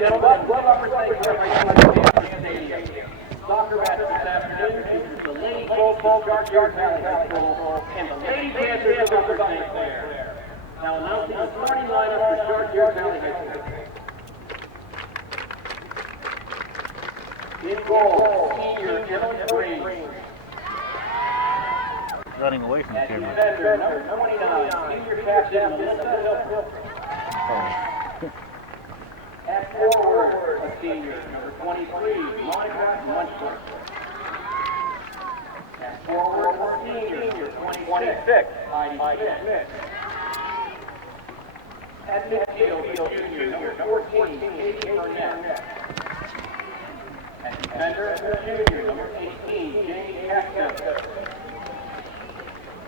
gentlemen, welcome to Stadium. Soccer match this afternoon features the Lady Football Chartiers High School and the Lady Panthers of Upper St. Clair. Now announcing the starting lineup for Chartiers High School. In goal, senior Emily Green. Running away from the camera. Defender, number 29, senior captain Melissa Hill. At forward, a senior, number 23, Monica Munchler. At forward, a senior, 26, Heidi Smith. At midfield, junior, number 14, Katie Burnett. At defender, a junior, number 18, Jamie Casco.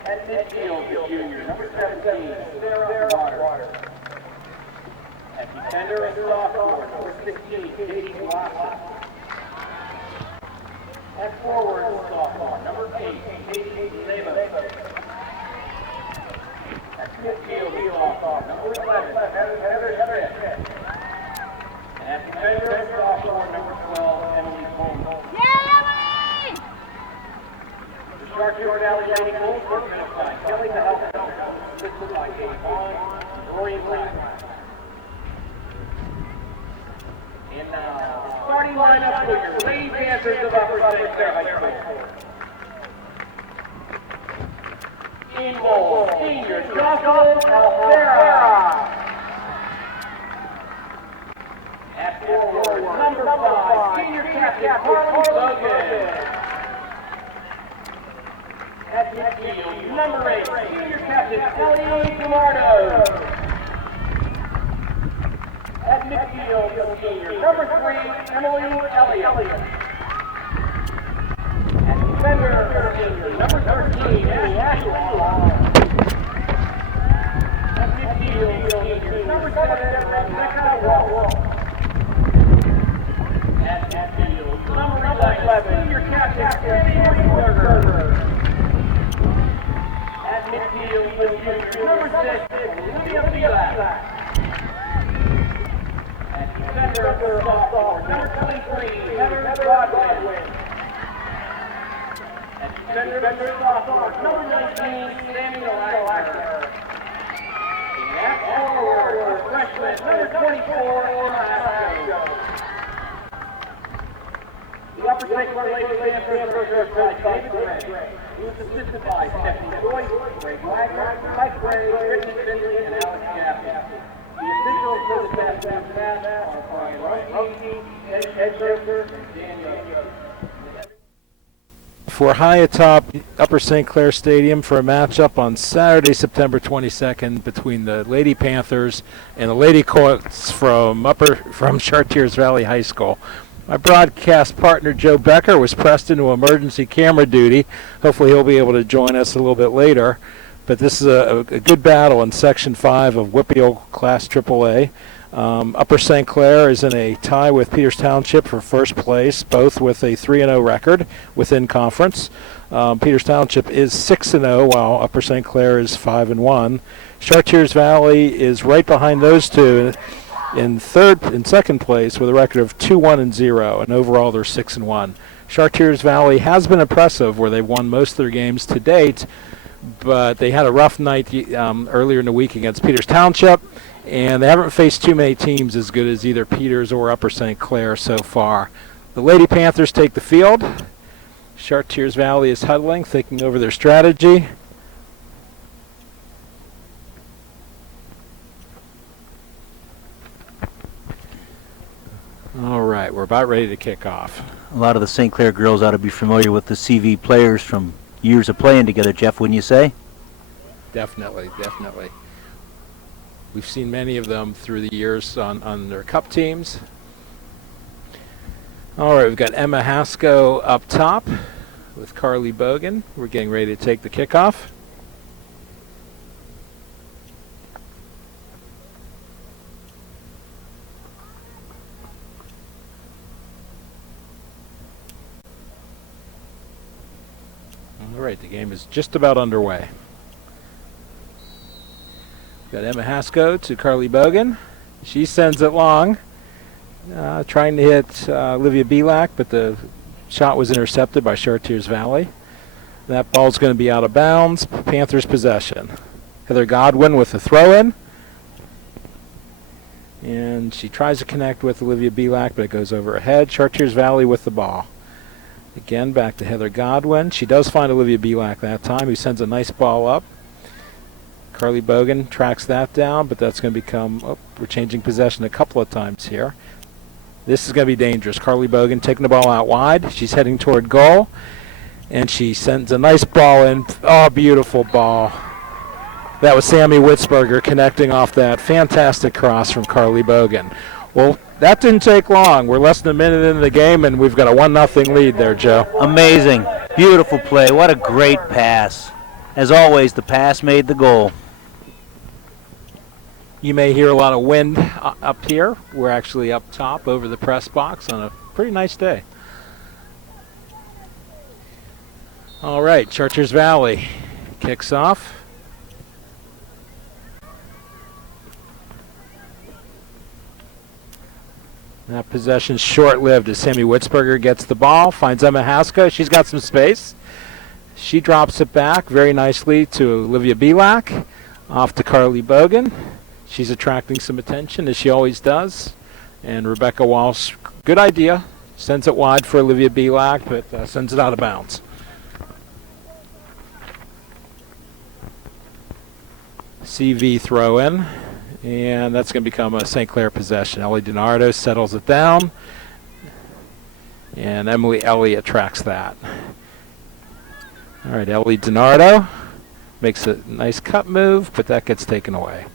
At midfield, junior, number 17, Sarah Water. At defender and sophomore, number 16, Katie Watson. At forward, sophomore, number 8, Katie Leba. At midfield, sophomore, number 11, Heather Smith. And at defender and sophomore, number 12, Emily Coleman. The Chartiers Valley Lady Bulls were finished by Kelly Mahel, assisted by Kate Vaughn, Rory Black. And now, starting lineup for your Lady Panthers of Upper St. Clair High School. In goal, senior Jocelyn Alfera. At forward, number 5, senior captain Carly Logan. At midfield, number 8, senior captain Ellie Camardo. At midfield, senior number 3, Emily Elliott. At defender, senior number 13, Annie Ashwell. At midfield, senior number 7, Rebecca Wall. At midfield, number 11, senior captain Annie Berger. At midfield, junior number 6, Olivia Vila. Defender, sophomore, number 23, Heather Broadway. And defender, sophomore, number 19, Samuel Ackler. And at forward, freshman, number 24, Emma Haskell. The Upper St. Clair Lady Panthers are coached by David Gray. He was assisted by Stephanie Joyce, Greg Wagner, Mike Gray, Richard Finley, and Alex Gaffney. The officials for the match are Brian Rohde, Ed Scherzer, and Dan. For high atop Upper St. Clair Stadium for a matchup on Saturday, September 22nd between the Lady Panthers and the Lady Colts from Chartiers Valley High School. My broadcast partner Joe Becker was pressed into emergency camera duty. Hopefully he'll be able to join us a little bit later. But this is a good battle in Section 5 of WPIAL Class AAA. Upper St. Clair is in a tie with Peters Township for first place, both with a 3-0 record within conference. Peters Township is 6-0, while Upper St. Clair is 5-1. Chartiers Valley is right behind those two in second place with a record of 2-1-0, and overall they're 6-1. Chartiers Valley has been impressive, where they've won most of their games to date, but they had a rough night earlier in the week against Peters Township, and they haven't faced too many teams as good as either Peters or Upper St. Clair so far. The Lady Panthers take the field. Chartiers Valley is huddling, thinking over their strategy. All right, we're about ready to kick off. A lot of the St. Clair girls ought to be familiar with the CV players from years of playing together, Jeff, wouldn't you say? Definitely. We've seen many of them through the years on their cup teams. All right, we've got Emma Haskell up top with Carly Bogan. We're getting ready to take the kickoff. All right, the game is just about underway. Got Emma Haskell to Carly Bogan. She sends it long. trying to hit Olivia Belak, but the shot was intercepted by Chartiers Valley. That ball's going to be out of bounds. Panthers possession. Heather Godwin with the throw-in. And she tries to connect with Olivia Belak, but it goes over her head. Chartiers Valley with the ball. Again, back to Heather Godwin. She does find Olivia Belak that time, who sends a nice ball up. Carly Bogan tracks that down, but that's going to become, oh, we're changing possession a couple of times here. This is going to be dangerous. Carly Bogan taking the ball out wide. She's heading toward goal, and she sends a nice ball in. Oh, beautiful ball. That was Sammy Witzberger connecting off that fantastic cross from Carly Bogan. Well, that didn't take long. We're less than a minute into the game, and we've got a 1-0 lead there, Joe. Amazing. Beautiful play. What a great pass. As always, the pass made the goal. You may hear a lot of wind up here. We're actually up top over the press box on a pretty nice day. All right, Chartiers Valley kicks off. That possession's short-lived as Sammy Witzberger gets the ball, finds Emma Haska. She's got some space. She drops it back very nicely to Olivia Belak, off to Carly Bogan. She's attracting some attention, as she always does. And Rebecca Walsh, good idea, sends it wide for Olivia Belak, but sends it out of bounds. CV throw in. And that's going to become a St. Clair possession. Ellie DiNardo settles it down. And Emily Elliott tracks that. All right, Ellie DiNardo makes a nice cut move, but that gets taken away.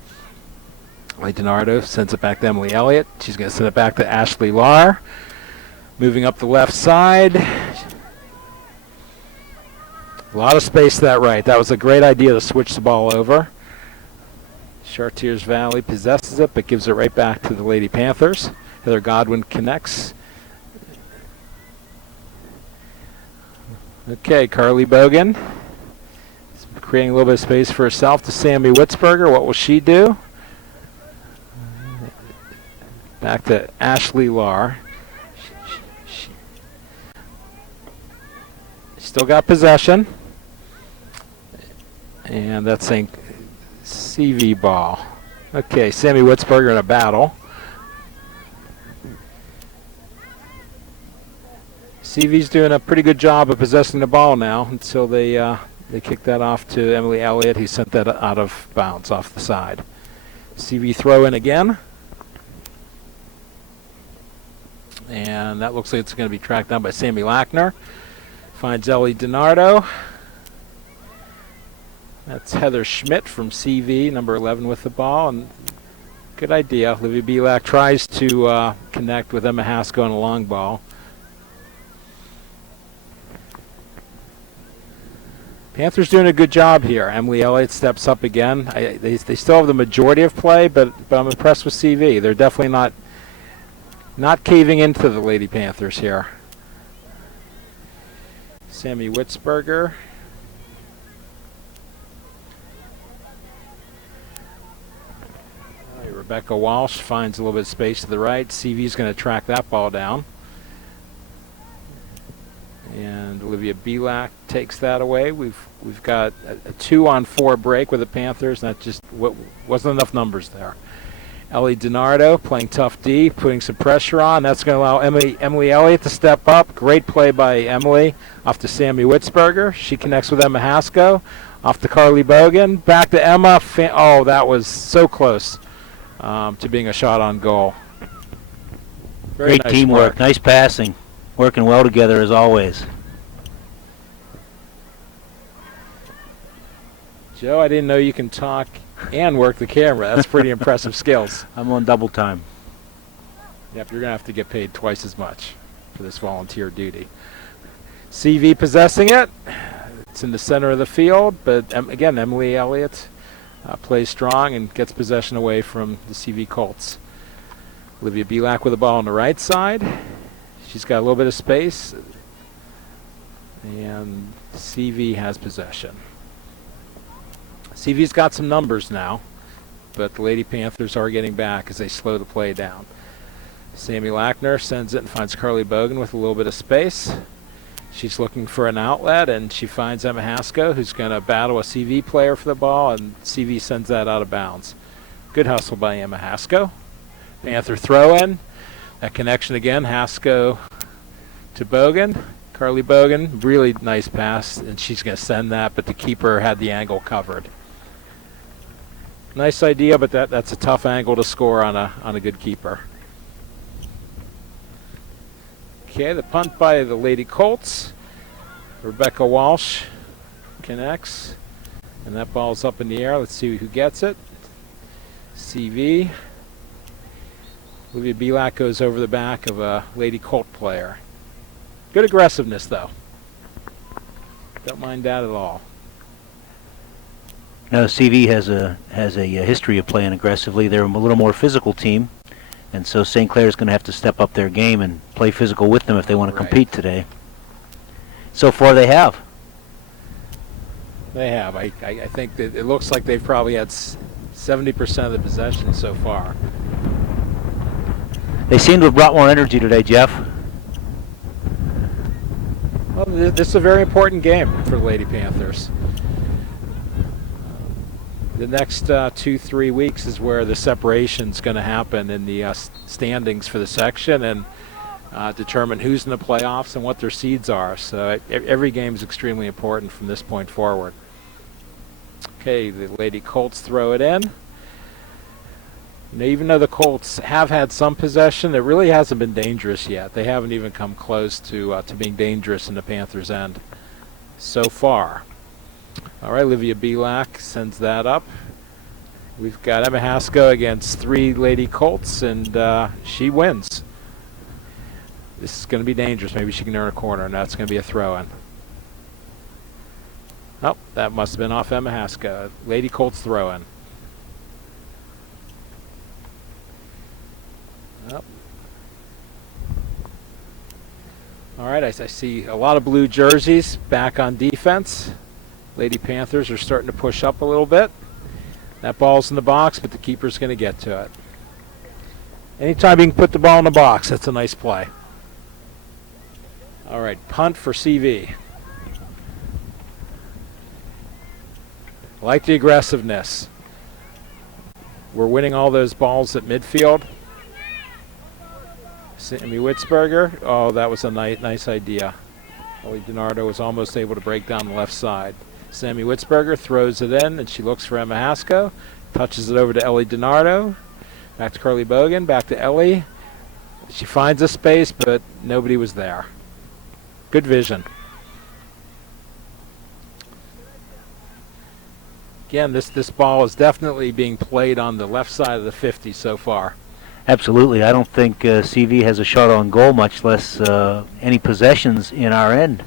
Ellie DiNardo sends it back to Emily Elliott. She's going to send it back to Ashley Lahr. Moving up the left side. A lot of space to that right. That was a great idea to switch the ball over. Chartiers Valley possesses it, but gives it right back to the Lady Panthers. Heather Godwin connects. Okay, Carly Bogan creating a little bit of space for herself to Sammy Witzberger. What will she do? Back to Ashley Lahr. Still got possession. And that's saying CV ball. Okay, Sammy Witzberger in a battle. CV's doing a pretty good job of possessing the ball now until they kick that off to Emily Elliott. He sent that out of bounds off the side. CV throw in again. And that looks like it's going to be tracked down by Sammy Lackner. Finds Ellie DiNardo. That's Heather Schmidt from CV, number 11 with the ball. And good idea. Olivia Belak tries to connect with Emma Hasko on a long ball. Panthers doing a good job here. Emily Elliott steps up again. They still have the majority of play, but I'm impressed with CV. They're definitely not caving into the Lady Panthers here. Sammy Witzberger. Rebecca Walsh finds a little bit of space to the right. CV's going to track that ball down. And Olivia Belak takes that away. We've got a 2-on-4 break with the Panthers. And that just wasn't enough numbers there. Ellie DiNardo playing tough D, putting some pressure on. That's going to allow Emily Elliott to step up. Great play by Emily off to Sammy Witzberger. She connects with Emma Hasko. Off to Carly Bogan. Back to Emma. Oh, that was so close to being a shot on goal. Great nice teamwork. Work. Nice passing. Working well together as always. Joe, I didn't know you can talk and work the camera. That's pretty impressive skills. I'm on double time. Yep, you're going to have to get paid twice as much for this volunteer duty. CV possessing it. It's in the center of the field, but again, Emily Elliott plays strong and gets possession away from the CV Colts. Olivia Belak with the ball on the right side. She's got a little bit of space. And CV has possession. CV's got some numbers now, but the Lady Panthers are getting back as they slow the play down. Sammy Lackner sends it and finds Carly Bogan with a little bit of space. She's looking for an outlet, and she finds Emma Haskell, who's going to battle a CV player for the ball, and CV sends that out of bounds. Good hustle by Emma Haskell. Panther throw-in. That connection again, Haskell to Bogan. Carly Bogan, really nice pass, and she's going to send that, but the keeper had the angle covered. Nice idea, but that's a tough angle to score on a good keeper. Okay, the punt by the Lady Colts. Rebecca Walsh connects, and that ball's up in the air. Let's see who gets it. CV. Olivia Belak goes over the back of a Lady Colt player. Good aggressiveness, though. Don't mind that at all. Now, CV has a history of playing aggressively. They're a little more physical team, and so St. Clair's going to have to step up their game and play physical with them if they want to compete today. So far, they have. They have. I think that it looks like they've probably had 70% of the possession so far. They seem to have brought more energy today, Jeff. Well, this is a very important game for the Lady Panthers. The next 2-3 weeks is where the separation's going to happen in the standings for the section, and determine who's in the playoffs and what their seeds are. So every game is extremely important from this point forward. Okay, the Lady Colts throw it in. You know, even though the Colts have had some possession, it really hasn't been dangerous yet. They haven't even come close to being dangerous in the Panthers' end so far. All right, Olivia Belak sends that up. We've got Emma Haskell against 3 Lady Colts, and she wins. This is going to be dangerous. Maybe she can earn a corner, and that's going to be a throw-in. Oh, that must have been off Emma Haskell. Lady Colts throw-in. Oh. All right, I see a lot of blue jerseys back on defense. Lady Panthers are starting to push up a little bit. That ball's in the box, but the keeper's going to get to it. Anytime you can put the ball in the box, that's a nice play. All right, punt for CV. I like the aggressiveness. We're winning all those balls at midfield. Sammy Witzberger. Oh, that was a nice idea. Ellie DiNardo was almost able to break down the left side. Sammy Witzberger throws it in, and she looks for Emma Haskell. Touches it over to Ellie DiNardo. Back to Carly Bogan. Back to Ellie. She finds a space, but nobody was there. Good vision. Again, this ball is definitely being played on the left side of the 50 so far. Absolutely. I don't think CV has a shot on goal, much less any possessions in our end.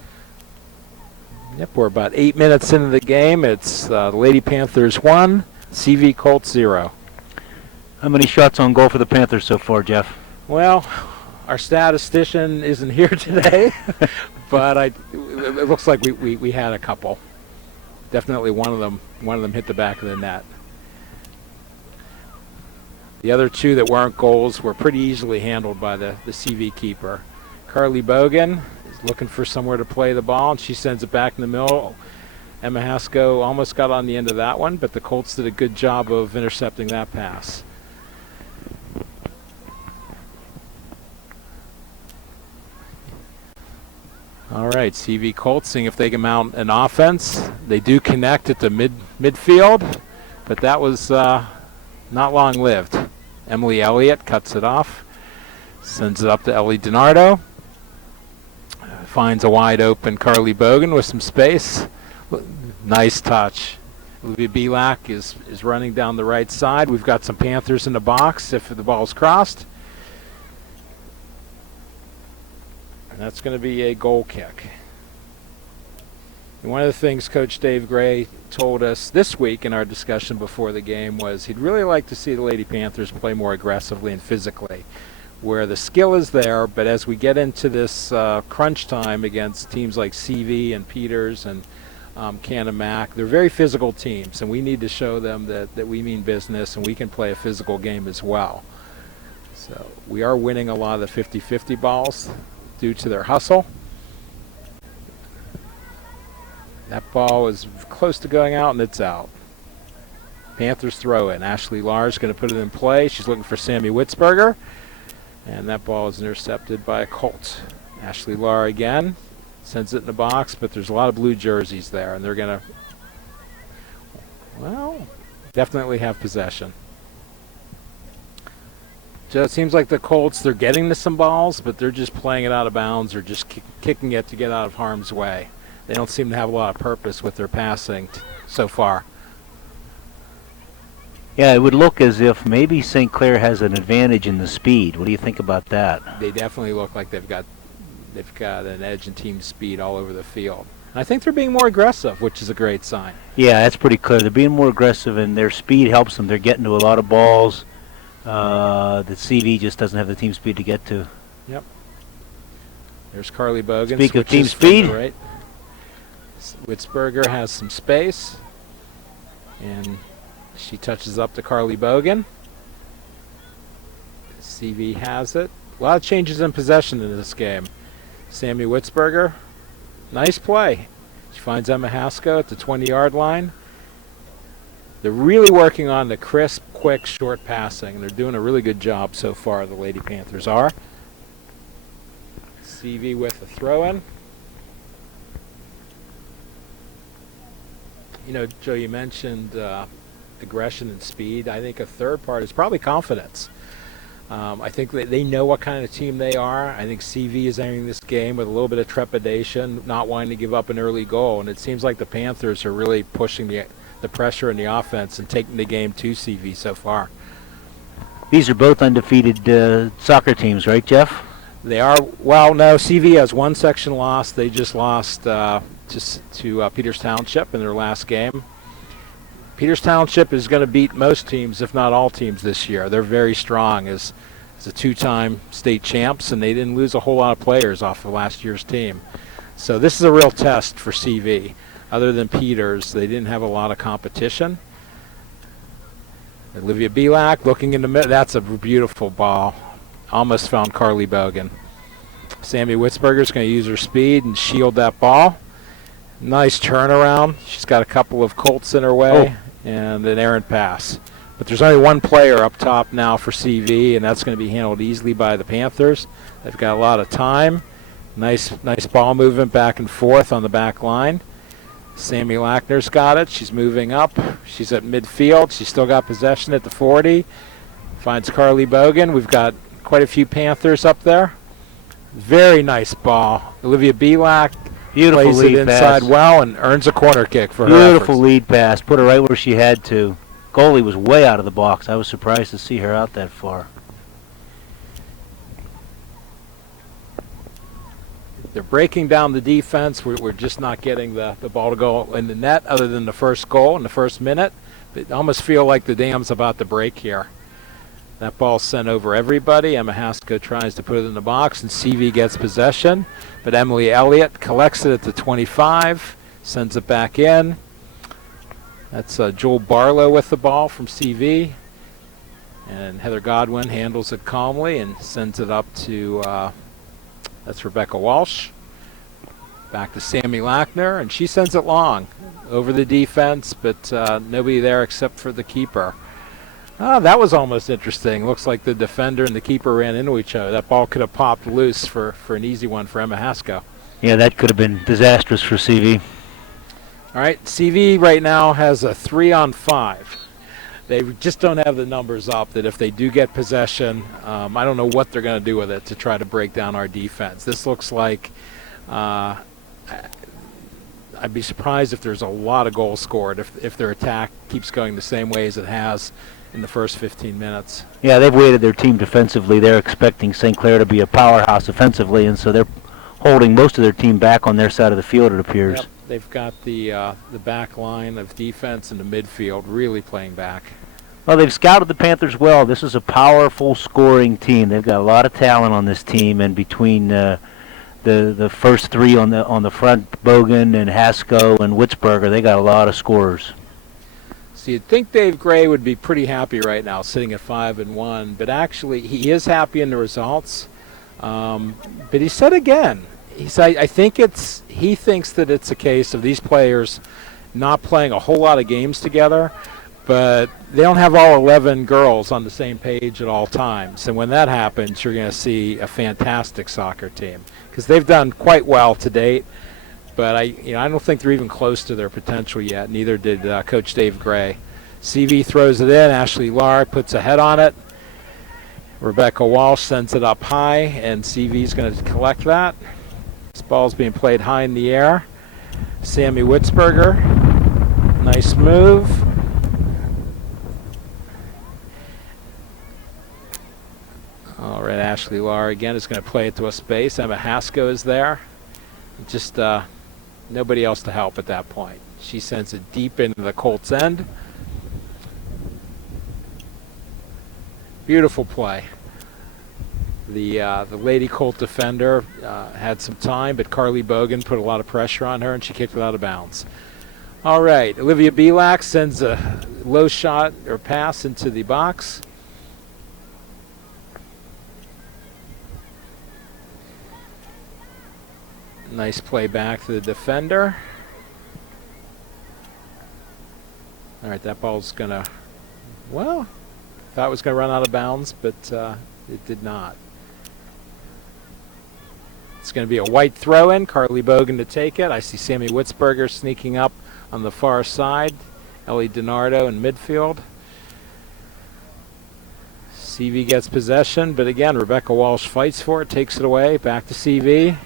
Yep, we're about 8 minutes into the game. It's the Lady Panthers 1, CV Colts 0. How many shots on goal for the Panthers so far, Jeff? Well, our statistician isn't here today, but it looks like we had a couple. Definitely one of them hit the back of the net. The other 2 that weren't goals were pretty easily handled by the CV keeper. Carly Bogan is looking for somewhere to play the ball, and she sends it back in the middle. Emma Haskell almost got on the end of that one, but the Colts did a good job of intercepting that pass. All right, CV Colts seeing if they can mount an offense. They do connect at the midfield, but that was not long-lived. Emily Elliott cuts it off, sends it up to Ellie DiNardo. Finds a wide-open Carly Bogan with some space. Nice touch. Olivia Belak is running down the right side. We've got some Panthers in the box if the ball's crossed. And that's going to be a goal kick. And one of the things Coach Dave Gray told us this week in our discussion before the game was he'd really like to see the Lady Panthers play more aggressively and physically, where the skill is there, but as we get into this crunch time against teams like CV and Peters and Cannon Mac, they're very physical teams, and we need to show them that we mean business and we can play a physical game as well. So we are winning a lot of the 50-50 balls due to their hustle. That ball is close to going out, and it's out. Panthers throw in. Ashley Lahr is going to put it in play. She's looking for Sammy Witzberger, and that ball is intercepted by a Colt. Ashley Lahr again sends it in the box, but there's a lot of blue jerseys there, and they're going to, well, definitely have possession. So it seems like the Colts, they're getting to some balls, but they're just playing it out of bounds or just kicking it to get out of harm's way. They don't seem to have a lot of purpose with their passing so far. Yeah, it would look as if maybe St. Clair has an advantage in the speed. What do you think about that? They definitely look like they've got an edge in team speed all over the field. And I think they're being more aggressive, which is a great sign. Yeah, that's pretty clear. They're being more aggressive, and their speed helps them. They're getting to a lot of balls that CV just doesn't have the team speed to get to. Yep. There's Carly Bogan. Speak of team switches from the speed. right. Witzberger has some space, and she touches up to Carly Bogan. CV has it. A lot of changes in possession in this game. Sammy Witzberger, nice play. She finds Emma Haskell at the 20-yard line. They're really working on the crisp, quick, short passing. They're doing a really good job so far, the Lady Panthers are. CV with a throw-in. You know, Joe, you mentioned aggression and speed. I think a third part is probably confidence. I think that they know what kind of team they are. I think CV is entering this game with a little bit of trepidation, not wanting to give up an early goal. And it seems like the Panthers are really pushing the pressure in the offense and taking the game to CV so far. These are both undefeated soccer teams, right, Jeff? They are. Well, no, CV has one section loss. They just lost to Peters Township in their last game. Peters Township is going to beat most teams, if not all teams, this year. They're very strong as a two-time state champs, and they didn't lose a whole lot of players off of last year's team. So this is a real test for CV. Other than Peters, they didn't have a lot of competition. Olivia Belak looking in the middle. That's a beautiful ball. Almost found Carly Bogan. Sammy Witzberger's going to use her speed and shield that ball. Nice turnaround. She's got a couple of Colts in her way and an errant pass. But there's only one player up top now for CV, and that's going to be handled easily by the Panthers. They've got a lot of time. Nice ball movement back and forth on the back line. Sammy Lackner's got it. She's moving up. She's at midfield. She's still got possession at the 40. Finds Carly Bogan. We've got quite a few Panthers up there. Very nice ball. Olivia Belak Beautiful plays lead it inside pass. well and earns a corner kick for her Beautiful efforts. lead pass. Put her right where she had to. Goalie was way out of the box. I was surprised to see her out that far. They're breaking down the defense. We're just not getting the ball to go in the net other than the first goal in the first minute. It almost feel like the dam's about to break here. That ball's sent over everybody. Emma Haskell tries to put it in the box, and CV gets possession. But Emily Elliott collects it at the 25, sends it back in. That's Joel Barlow with the ball from CV. And Heather Godwin handles it calmly and sends it up to, that's Rebecca Walsh. Back to Sammy Lackner, and she sends it long over the defense, but nobody there except for the keeper. That was almost interesting. Looks like the defender and the keeper ran into each other. That ball could have popped loose for an easy one for Emma Haskell. Yeah, that could have been disastrous for CV. All right, CV right now has a 3-on-5. They just don't have the numbers up that if they do get possession, I don't know what they're going to do with it to try to break down our defense. This looks like I'd be surprised if there's a lot of goals scored if their attack keeps going the same way as it has in the first 15 minutes. Yeah, they've weighted their team defensively. They're expecting St. Clair to be a powerhouse offensively, and so they're holding most of their team back on their side of the field, it appears. Yep. They've got the back line of defense and the midfield really playing back. Well, they've scouted the Panthers well. This is a powerful scoring team. They've got a lot of talent on this team, and between the first three on the front, Bogan and Haskell and Witzberger, they got a lot of scorers. So you'd think Dave Gray would be pretty happy right now, sitting at 5-1, but actually he is happy in the results. But he said again, he said, he thinks that it's a case of these players not playing a whole lot of games together, but they don't have all 11 girls on the same page at all times. And when that happens, you're going to see a fantastic soccer team, because they've done quite well to date. But I don't think they're even close to their potential yet. Neither did Coach Dave Gray. CV throws it in. Ashley Lahr puts a head on it. Rebecca Walsh sends it up high, and CV's going to collect that. This ball's being played high in the air. Sammy Witzberger, nice move. All right, Ashley Lahr again is going to play it to a space. Emma Haskell is there. Just nobody else to help at that point. She sends it deep into the Colts' end. Beautiful play. The Lady Colt defender had some time, but Carly Bogan put a lot of pressure on her, and she kicked it out of bounds. All right, Olivia Belak sends a low shot or pass into the box. Nice play back to the defender. All right, that ball's going to, well, thought it was going to run out of bounds, but it did not. It's going to be a white throw-in. Carly Bogan to take it. I see Sammy Witzberger sneaking up on the far side. Ellie DiNardo in midfield. CV gets possession, but again, Rebecca Walsh fights for it, takes it away, back to CV.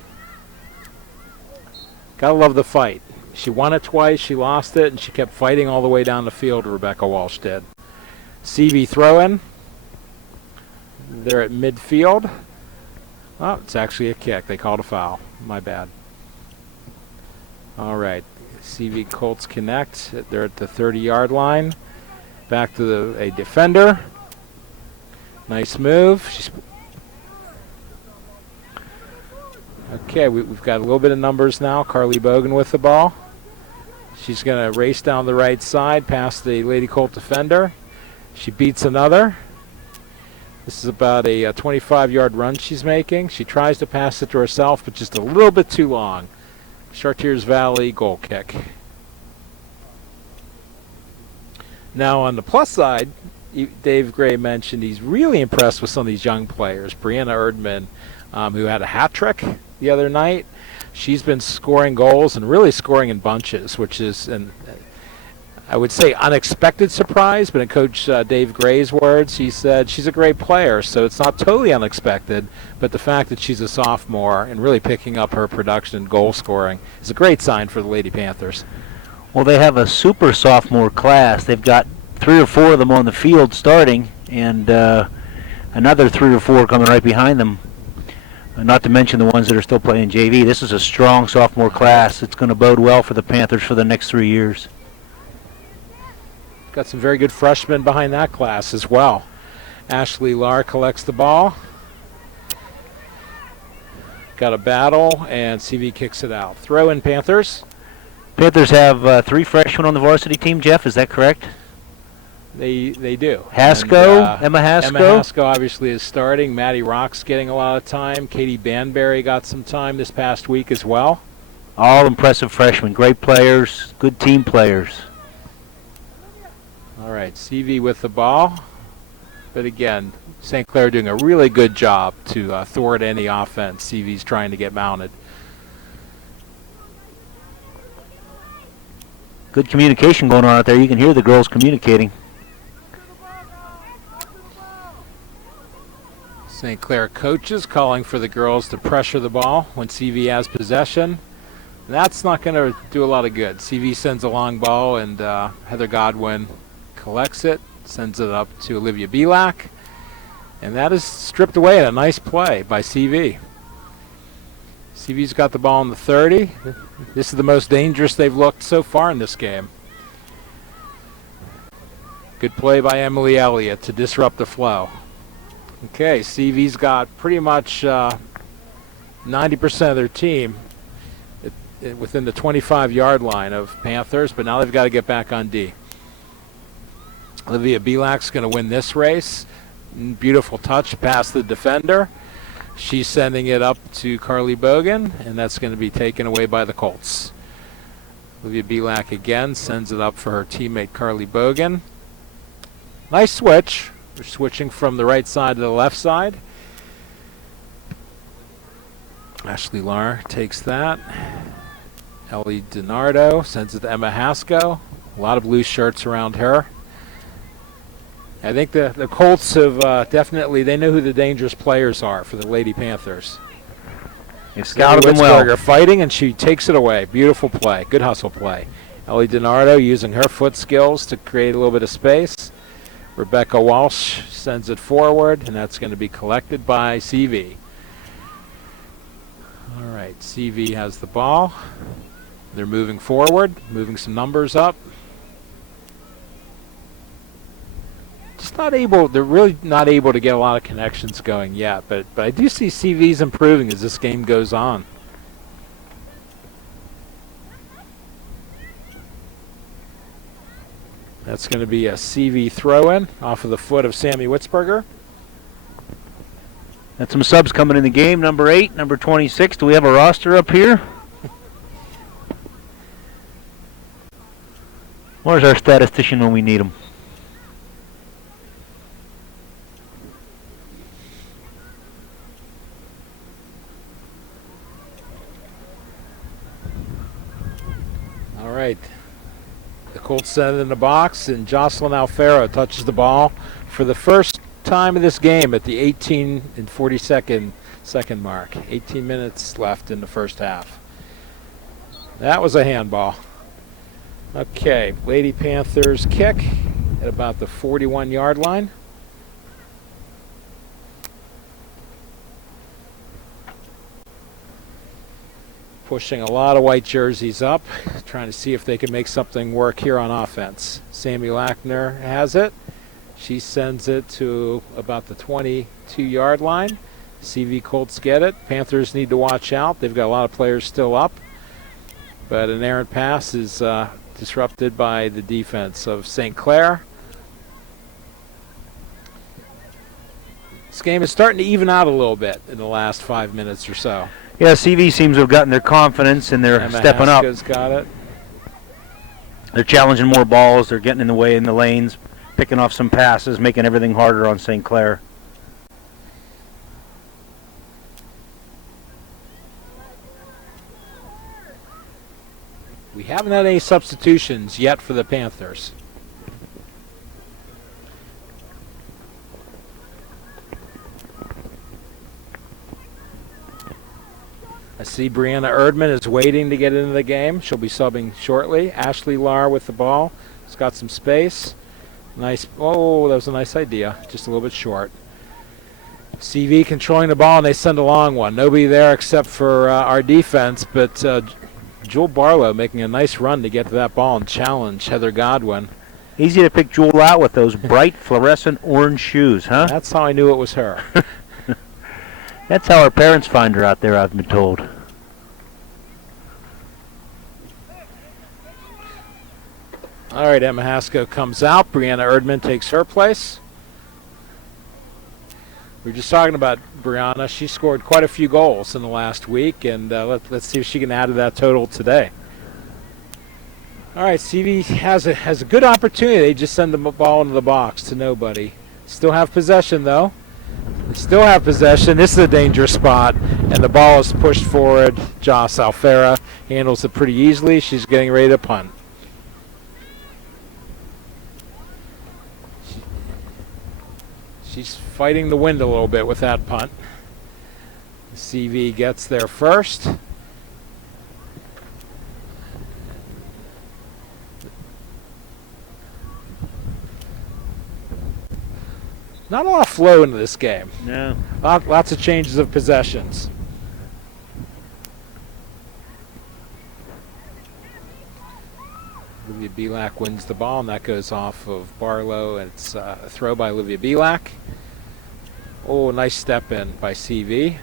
Gotta love the fight. She won it twice, she lost it, and she kept fighting all the way down the field, Rebecca Walsh did. CV throw-in. They're at midfield. Oh, it's actually a kick. They called a foul. My bad. All right. CV Colts connect. They're at the 30-yard line. Back to a defender. Nice move. Okay, we've got a little bit of numbers now. Carly Bogan with the ball. She's going to race down the right side past the Lady Colt defender. She beats another. This is about a 25-yard run she's making. She tries to pass it to herself, but just a little bit too long. Chartiers Valley goal kick. Now on the plus side, Dave Gray mentioned he's really impressed with some of these young players. Brianna Erdman, who had a hat trick the other night. She's been scoring goals and really scoring in bunches, which is I would say unexpected surprise, but in Coach Dave Gray's words, he said she's a great player, so it's not totally unexpected, but the fact that she's a sophomore and really picking up her production and goal scoring is a great sign for the Lady Panthers. Well, they have a super sophomore class. They've got 3 or 4 of them on the field starting, and another 3 or 4 coming right behind them, not to mention the ones that are still playing JV. This is a strong sophomore class. It's going to bode well for the Panthers for the next 3 years. Got some very good freshmen behind that class as well. Ashley Lahr collects the ball. Got a battle, and CV kicks it out. Throw in Panthers. Panthers have 3 freshmen on the varsity team, Jeff, is that correct? They do. Haskell, Emma Haskell. Emma Haskell obviously is starting. Maddie Rock's getting a lot of time. Katie Banbury got some time this past week as well. All impressive freshmen, great players, good team players. All right, CV with the ball. But again, St. Clair doing a really good job to thwart any offense CV's trying to get mounted. Good communication going on out there. You can hear the girls communicating. St. Clair coaches calling for the girls to pressure the ball when CV has possession. That's not going to do a lot of good. CV sends a long ball, and Heather Godwin collects it, sends it up to Olivia Belak, and that is stripped away at a nice play by CV. CV's got the ball in the 30. This is the most dangerous they've looked so far in this game. Good play by Emily Elliott to disrupt the flow. Okay, CV's got pretty much 90% of their team within the 25-yard line of Panthers, but now they've got to get back on D. Olivia Belak's going to win this race. Beautiful touch past the defender. She's sending it up to Carly Bogan, and that's going to be taken away by the Colts. Olivia Belak again sends it up for her teammate Carly Bogan. Nice switch. We're switching from the right side to the left side. Ashley Lar takes that. Ellie DiNardo sends it to Emma Haskell. A lot of blue shirts around her. I think the Colts have definitely, they know who the dangerous players are for the Lady Panthers. They've scouted them well. Witzberger fighting, and she takes it away. Beautiful play. Good hustle play. Ellie DiNardo using her foot skills to create a little bit of space. Rebecca Walsh sends it forward, and that's going to be collected by CV. All right, CV has the ball. They're moving forward, moving some numbers up. Just not able, they're really not able to get a lot of connections going yet, but I do see CV's improving as this game goes on. That's going to be a CV throw-in off of the foot of Sammy Witzberger. And some subs coming in the game. Number 8, number 26. Do we have a roster up here? Where's our statistician when we need him? All right. The Colts send it in the box, and Jocelyn Alfaro touches the ball for the first time of this game at the 18 and 42nd second mark. 18 minutes left in the first half. That was a handball. Okay, Lady Panthers kick at about the 41-yard line. Pushing a lot of white jerseys up, trying to see if they can make something work here on offense. Sammy Lackner has it. She sends it to about the 22-yard line. CV Colts get it. Panthers need to watch out. They've got a lot of players still up. But an errant pass is disrupted by the defense of St. Clair. This game is starting to even out a little bit in the last 5 minutes or so. Yeah, CV seems to have gotten their confidence, and they're Emma stepping up. Haskell's got it. They're challenging more balls. They're getting in the way in the lanes, picking off some passes, making everything harder on St. Clair. We haven't had any substitutions yet for the Panthers. I see Brianna Erdman is waiting to get into the game. She'll be subbing shortly. Ashley Lar with the ball. It's got some space. Nice. Oh, that was a nice idea. Just a little bit short. CV controlling the ball, and they send a long one. Nobody there except for our defense, but Jewel Barlow making a nice run to get to that ball and challenge Heather Godwin. Easy to pick Jewel out with those bright fluorescent orange shoes, huh? That's how I knew it was her. That's how our parents find her out there, I've been told. All right, Emma Haskell comes out. Brianna Erdman takes her place. We were just talking about Brianna. She scored quite a few goals in the last week, and let's see if she can add to that total today. All right, CV has a good opportunity. They just send the ball into the box to nobody. Still have possession, though. They still have possession. This is a dangerous spot, and the ball is pushed forward. Joss Alfara handles it pretty easily. She's getting ready to punt. She's fighting the wind a little bit with that punt. CV gets there first. Not a lot of flow into this game. No. Lots of changes of possessions. Olivia Belak wins the ball, and that goes off of Barlow, and it's a throw by Olivia Belak. Oh, nice step in by CV.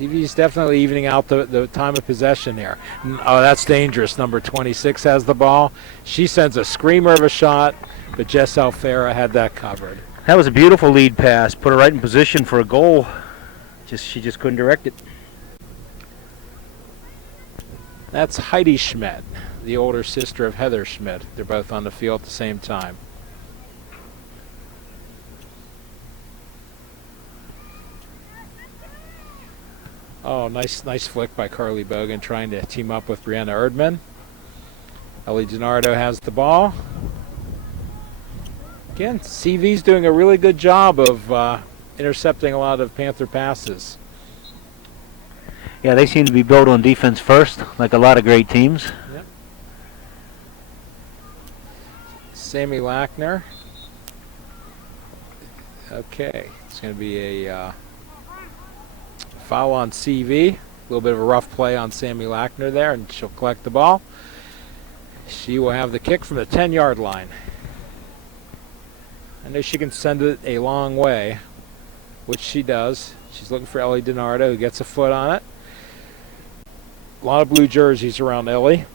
CV's definitely evening out the time of possession here. Oh, that's dangerous. Number 26 has the ball. She sends a screamer of a shot, but Jess Alfera had that covered. That was a beautiful lead pass. Put her right in position for a goal. She just couldn't direct it. That's Heidi Schmidt, the older sister of Heather Schmidt. They're both on the field at the same time. Oh, nice flick by Carly Bogan trying to team up with Brianna Erdman. Ellie DiNardo has the ball. Again, CV's doing a really good job of intercepting a lot of Panther passes. Yeah, they seem to be built on defense first, like a lot of great teams. Yep. Sammy Lackner. Okay, it's going to be a foul on CV. A little bit of a rough play on Sammy Lackner there, and she'll collect the ball. She will have the kick from the 10-yard line. I know she can send it a long way, which she does. She's looking for Ellie DiNardo, who gets a foot on it. A lot of blue jerseys around Ellie.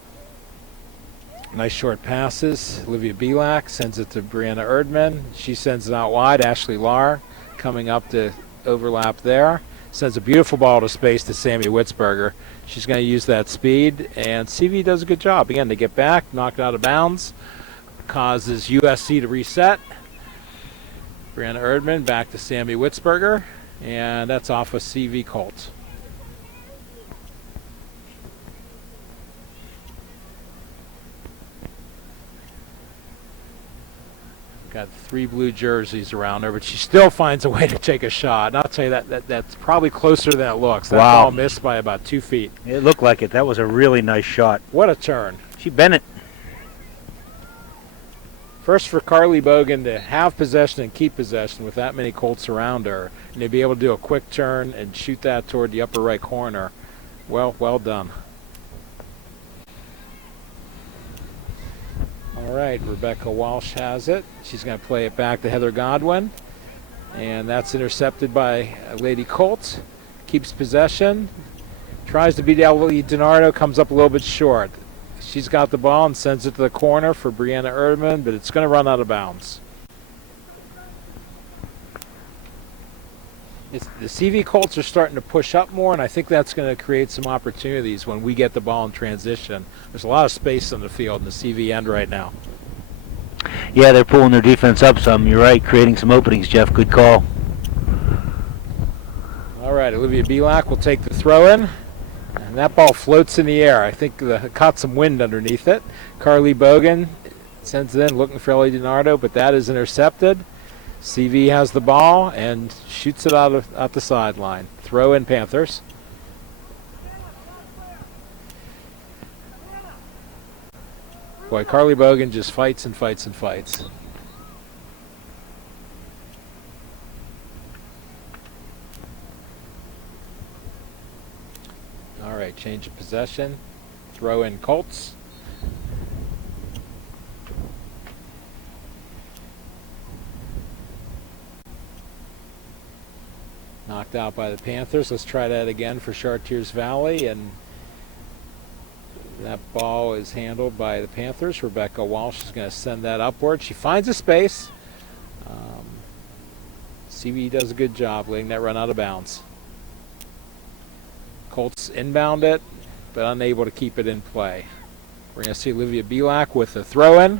Nice short passes. Olivia Belak sends it to Brianna Erdman. She sends it out wide. Ashley Lahr coming up to overlap there. Sends a beautiful ball to space to Sammy Witzberger. She's going to use that speed, and CV does a good job. Again, they get back, knocked out of bounds, causes USC to reset. Brianna Erdman back to Sammy Witzberger, and that's off of CV Colts. Got 3 blue jerseys around her, but she still finds a way to take a shot. And I'll tell you that's probably closer than it looks. That ball missed by about 2 feet. It looked like it. That was a really nice shot. What a turn. She bent it. First for Carly Bogan to have possession and keep possession with that many Colts around her, and to be able to do a quick turn and shoot that toward the upper right corner. Well done. All right, Rebecca Walsh has it. She's going to play it back to Heather Godwin. And that's intercepted by Lady Colt. Keeps possession. Tries to beat Ellie DiNardo, comes up a little bit short. She's got the ball and sends it to the corner for Brianna Erdman, but it's going to run out of bounds. The CV Colts are starting to push up more, and I think that's going to create some opportunities when we get the ball in transition. There's a lot of space on the field in the CV end right now. Yeah, they're pulling their defense up some. You're right, creating some openings, Jeff. Good call. All right, Olivia Belak will take the throw in, and that ball floats in the air. I think caught some wind underneath it. Carly Bogan sends it in looking for Ellie DiNardo, but that is intercepted. CV has the ball and shoots it out the sideline. Throw in Panthers. Boy, Carly Bogan just fights and fights and fights. All right, change of possession. Throw in Colts. Knocked out by the Panthers. Let's try that again for Chartiers Valley, and that ball is handled by the Panthers. Rebecca Walsh is going to send that upward. She finds a space. CV does a good job letting that run out of bounds. Colts inbound it, but unable to keep it in play. We're going to see Olivia Belak with the throw-in.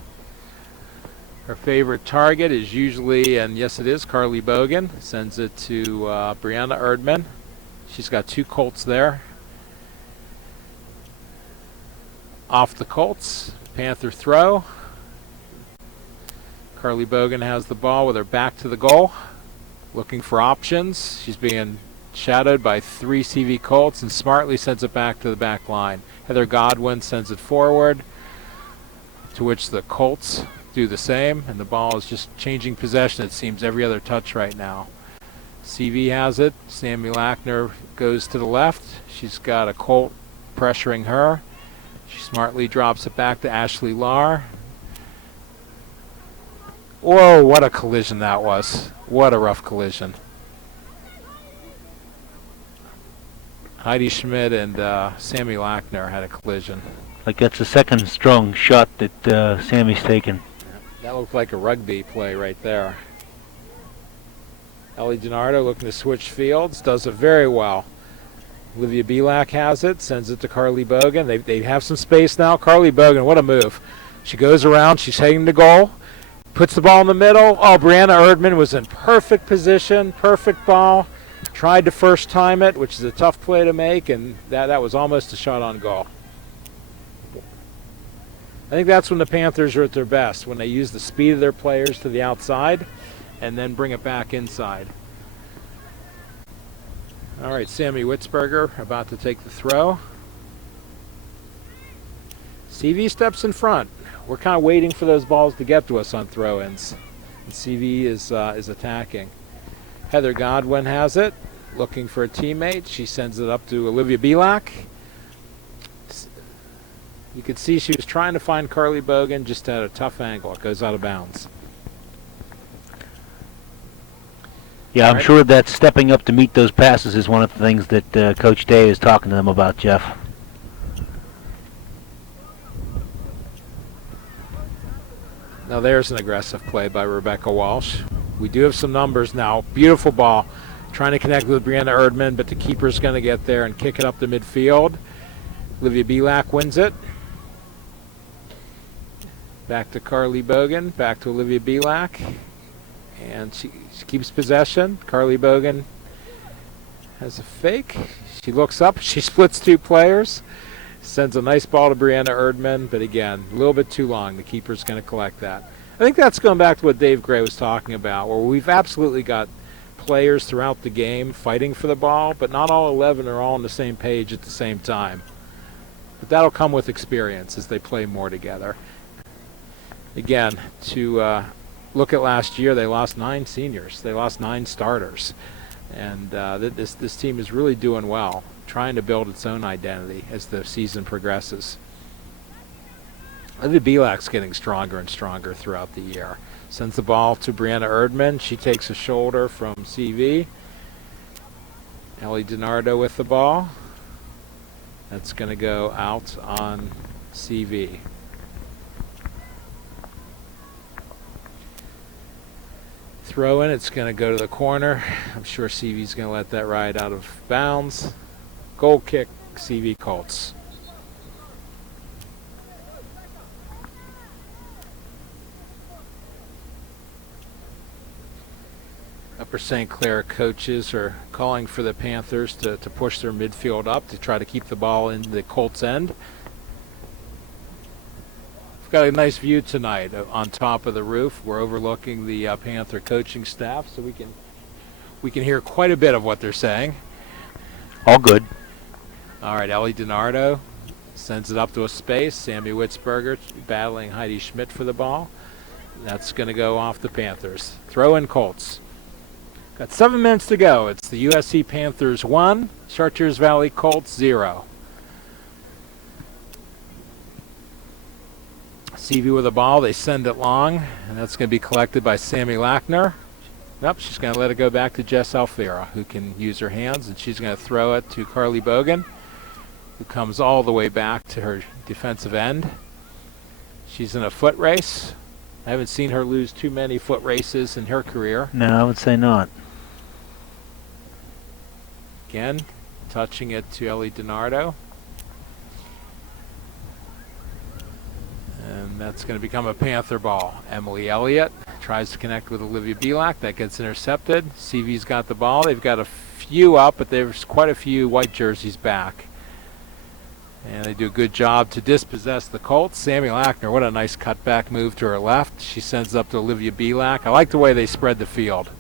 Her favorite target is usually, and yes it is, Carly Bogan. Sends it to Brianna Erdman. She's got 2 Colts there. Off the Colts, Panther throw. Carly Bogan has the ball with her back to the goal. Looking for options. She's being shadowed by 3 CV Colts and smartly sends it back to the back line. Heather Godwin sends it forward, to which the Colts do the same, and the ball is just changing possession, it seems, every other touch right now. CV has it. Sammy Lackner goes to the left. She's got a Colt pressuring her. She smartly drops it back to Ashley Lahr. Whoa, what a collision that was. What a rough collision. Heidi Schmidt and Sammy Lackner had a collision. Like that's the second strong shot that Sammy's taken. That looked like a rugby play right there. Ellie DiNardo looking to switch fields, does it very well. Olivia Belak has it, sends it to Carly Bogan. They have some space now. Carly Bogan, what a move. She goes around, she's heading to goal, puts the ball in the middle. Oh, Brianna Erdman was in perfect position, perfect ball. Tried to first time it, which is a tough play to make, and that was almost a shot on goal. I think that's when the Panthers are at their best, when they use the speed of their players to the outside and then bring it back inside. All right, Sammy Witzberger about to take the throw. CV steps in front. We're kind of waiting for those balls to get to us on throw-ins. And CV is attacking. Heather Godwin has it, looking for a teammate. She sends it up to Olivia Belak. You could see she was trying to find Carly Bogan, just at a tough angle. It goes out of bounds. Yeah, I'm sure that stepping up to meet those passes is one of the things that Coach Day is talking to them about, Jeff. Now there's an aggressive play by Rebecca Walsh. We do have some numbers now. Beautiful ball. Trying to connect with Brianna Erdman, but the keeper's going to get there and kick it up to midfield. Olivia Belak wins it. Back to Carly Bogan, back to Olivia Belak. And she keeps possession. Carly Bogan has a fake. She looks up, she splits two players. Sends a nice ball to Brianna Erdman, but again, a little bit too long. The keeper's going to collect that. I think that's going back to what Dave Gray was talking about, where we've absolutely got players throughout the game fighting for the ball, but not all 11 are all on the same page at the same time. But that'll come with experience as they play more together. Again, to look at last year, they lost 9 seniors. They lost 9 starters. And this team is really doing well, trying to build its own identity as the season progresses. Olivia Belak's getting stronger and stronger throughout the year. Sends the ball to Brianna Erdman. She takes a shoulder from CV. Ellie DiNardo with the ball. That's going to go out on CV. Throw in, it's going to go to the corner. I'm sure CV's going to let that ride out of bounds. Goal kick, CV Colts. Upper St. Clair coaches are calling for the Panthers to push their midfield up to try to keep the ball in the Colts' end. We've got a nice view tonight on top of the roof. We're overlooking the Panther coaching staff, so we can hear quite a bit of what they're saying. All good. All right, Ellie DiNardo sends it up to a space. Sammy Witzberger battling Heidi Schmidt for the ball. That's going to go off the Panthers. Throw in Colts. Got 7 minutes to go. It's the USC Panthers 1, Chartiers Valley Colts 0. CV with the ball. They send it long, and that's going to be collected by Sammy Lackner. Nope, she's going to let it go back to Jess Alfira, who can use her hands, and she's going to throw it to Carly Bogan, who comes all the way back to her defensive end. She's in a foot race. I haven't seen her lose too many foot races in her career. No, I would say not. Again, touching it to Ellie DiNardo. And that's going to become a Panther ball. Emily Elliott tries to connect with Olivia Belak. That gets intercepted. CV's got the ball. They've got a few up, but there's quite a few white jerseys back. And they do a good job to dispossess the Colts. Sammy Lackner, what a nice cutback move to her left. She sends it up to Olivia Belak. I like the way they spread the field.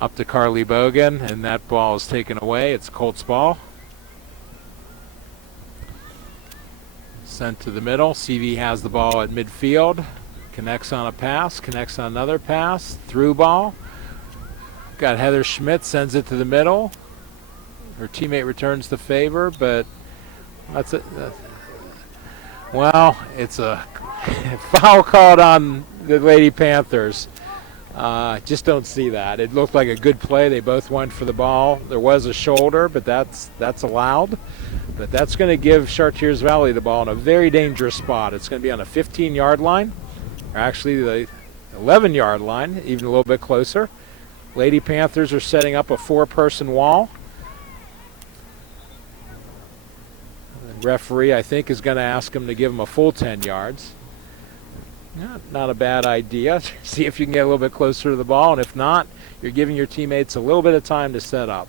Up to Carly Bogan, and that ball is taken away. It's Colts ball. Sent to the middle. CV has the ball at midfield. Connects on a pass, connects on another pass. Through ball. Got Heather Schmidt, sends it to the middle. Her teammate returns the favor, but that's it. Well, it's a foul called on the Lady Panthers. Just don't see that. It looked like a good play. They both went for the ball. There was a shoulder, but that's allowed. But that's going to give Chartiers Valley the ball in a very dangerous spot. It's going to be on a 15-yard line, or actually the 11-yard line, even a little bit closer. Lady Panthers are setting up a 4-person wall. The referee, I think, is going to ask him to give him a full 10 yards. Not a bad idea. See if you can get a little bit closer to the ball, and if not, you're giving your teammates a little bit of time to set up.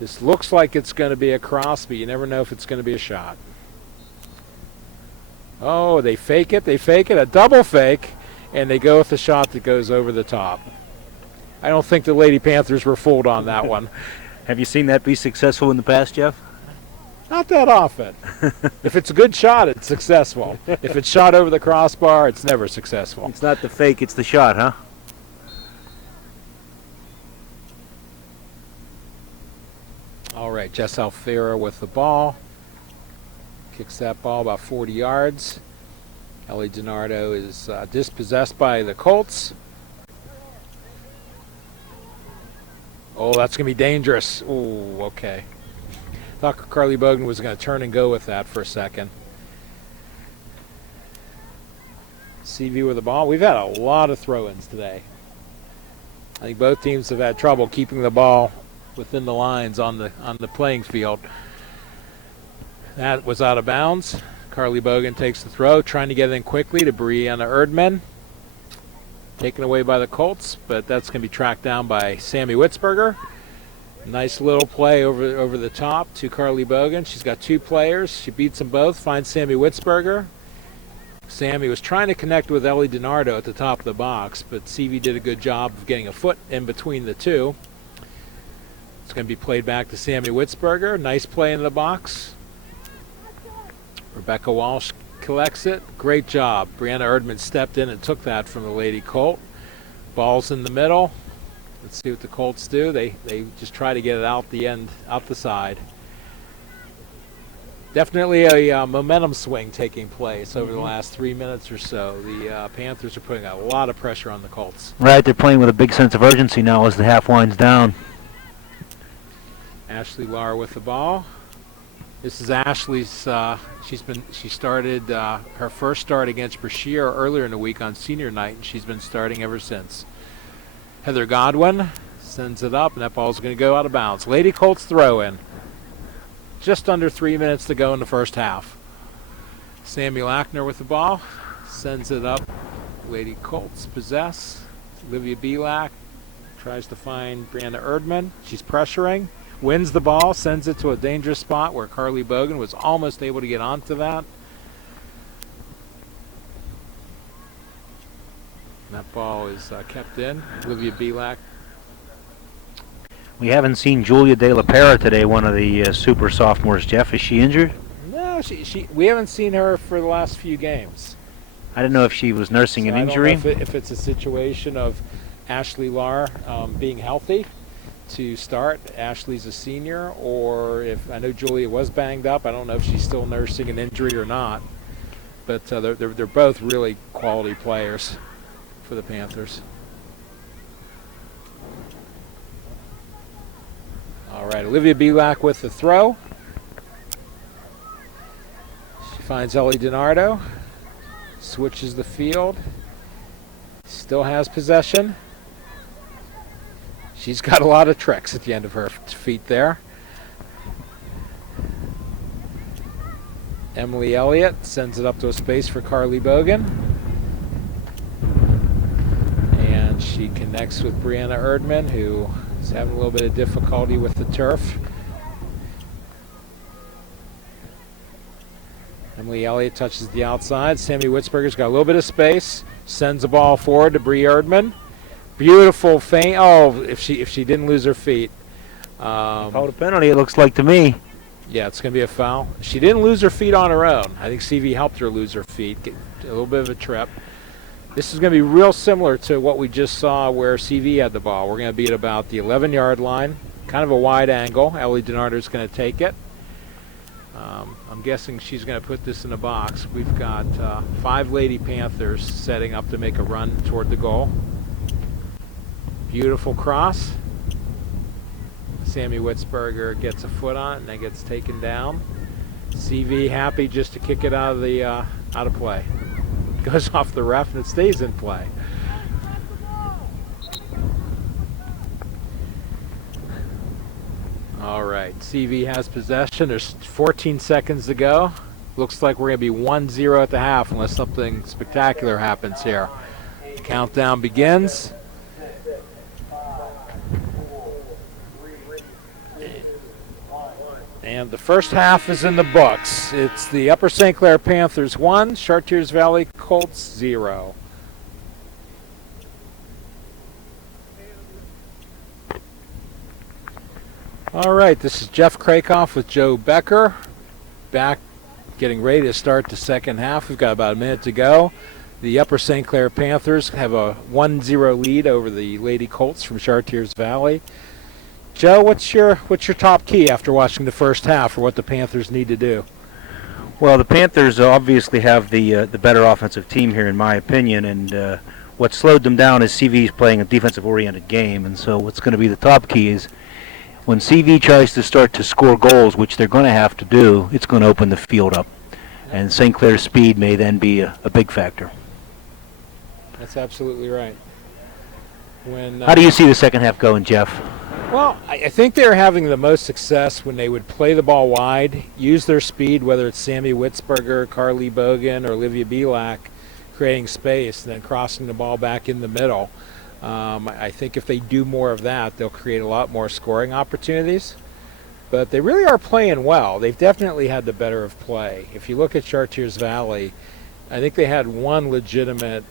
This looks like it's going to be a cross, but you never know if it's going to be a shot. Oh, they fake it, a double fake, and they go with the shot that goes over the top. I don't think the Lady Panthers were fooled on that one. Have you seen that be successful in the past, Jeff? Not that often. If it's a good shot, it's successful. If it's shot over the crossbar, it's never successful. It's not the fake, it's the shot, huh? All right, Jess Alfera with the ball. Kicks that ball about 40 yards. Ellie DiNardo is dispossessed by the Colts. Oh, that's going to be dangerous. Oh, okay. Thought Carly Bogan was going to turn and go with that for a second. CV with the ball. We've had a lot of throw-ins today. I think both teams have had trouble keeping the ball within the lines on the playing field. That was out of bounds. Carly Bogan takes the throw, trying to get it in quickly to Brianna Erdman. Taken away by the Colts, but that's going to be tracked down by Sammy Witzberger. Nice little play over the top to Carly Bogan. She's got 2 players. She beats them both, finds Sammy Witzberger. Sammy was trying to connect with Ellie DiNardo at the top of the box, but CV did a good job of getting a foot in between the two. It's going to be played back to Sammy Witzberger. Nice play in the box. Rebecca Walsh collects it. Great job. Brianna Erdman stepped in and took that from the Lady Colt. Ball's in the middle. Let's see what the Colts do. They just try to get it out the end, out the side. Definitely a momentum swing taking place over the last 3 minutes or so. The Panthers are putting a lot of pressure on the Colts. Right, they're playing with a big sense of urgency now as the half winds down. Ashley Lar with the ball. This is Ashley's. She started her first start against Brashear earlier in the week on senior night, and she's been starting ever since. Heather Godwin sends it up, and that ball's going to go out of bounds. Lady Colts throw in. Just under 3 minutes to go in the first half. Sammy Lackner with the ball, sends it up. Lady Colts possess. Olivia Belak tries to find Brianna Erdman. She's pressuring, wins the ball, sends it to a dangerous spot where Carly Bogan was almost able to get onto that. And that ball is kept in. Olivia Belak. We haven't seen Julia De La Pera today, one of the super sophomores. Jeff, is she injured? No, we haven't seen her for the last few games. I didn't know if she was nursing an injury. I don't know if it's a situation of Ashley Lar being healthy to start. Ashley's a senior, or if I know Julia was banged up. I don't know if she's still nursing an injury or not. But they're both really quality players for the Panthers. All right, Olivia Belak with the throw. She finds Ellie DiNardo. Switches the field. Still has possession. She's got a lot of tricks at the end of her feet there. Emily Elliott sends it up to a space for Carly Bogan. And she connects with Brianna Erdman, who is having a little bit of difficulty with the turf. Emily Elliott touches the outside. Sammy Witzberger's got a little bit of space. Sends the ball forward to Bree Erdman. Beautiful feint. Oh, if she didn't lose her feet. Called a penalty, it looks like to me. Yeah, it's going to be a foul. She didn't lose her feet on her own. I think CV helped her lose her feet. Get a little bit of a trip. This is going to be real similar to what we just saw where CV had the ball. We're going to be at about the 11-yard line. Kind of a wide angle. Ellie DiNardo is going to take it. I'm guessing she's going to put this in a box. We've got 5 Lady Panthers setting up to make a run toward the goal. Beautiful cross. Sammy Witzberger gets a foot on it and then gets taken down. CV happy just to kick it out of play. Goes off the ref and it stays in play. All right, CV has possession. There's 14 seconds to go. Looks like we're going to be 1-0 at the half unless something spectacular happens here. Countdown begins. And the first half is in the books. It's the Upper St. Clair Panthers 1, Chartiers Valley Colts 0. All right, this is Jeff Krakoff with Joe Becker. Back getting ready to start the second half. We've got about a minute to go. The Upper St. Clair Panthers have a 1-0 lead over the Lady Colts from Chartiers Valley. Joe, what's your top key after watching the first half for what the Panthers need to do? Well, the Panthers obviously have the better offensive team here, in my opinion, and what slowed them down is CV's playing a defensive-oriented game, and so what's going to be the top key is when CV tries to start to score goals, which they're going to have to do, it's going to open the field up, and St. Clair's speed may then be a big factor. That's absolutely right. How do you see the second half going, Jeff? Well, I think they were having the most success when they would play the ball wide, use their speed, whether it's Sammy Witzberger, Carly Bogan, or Olivia Belak, creating space and then crossing the ball back in the middle. I think if they do more of that, they'll create a lot more scoring opportunities. But they really are playing well. They've definitely had the better of play. If you look at Chartiers Valley, I think they had one legitimate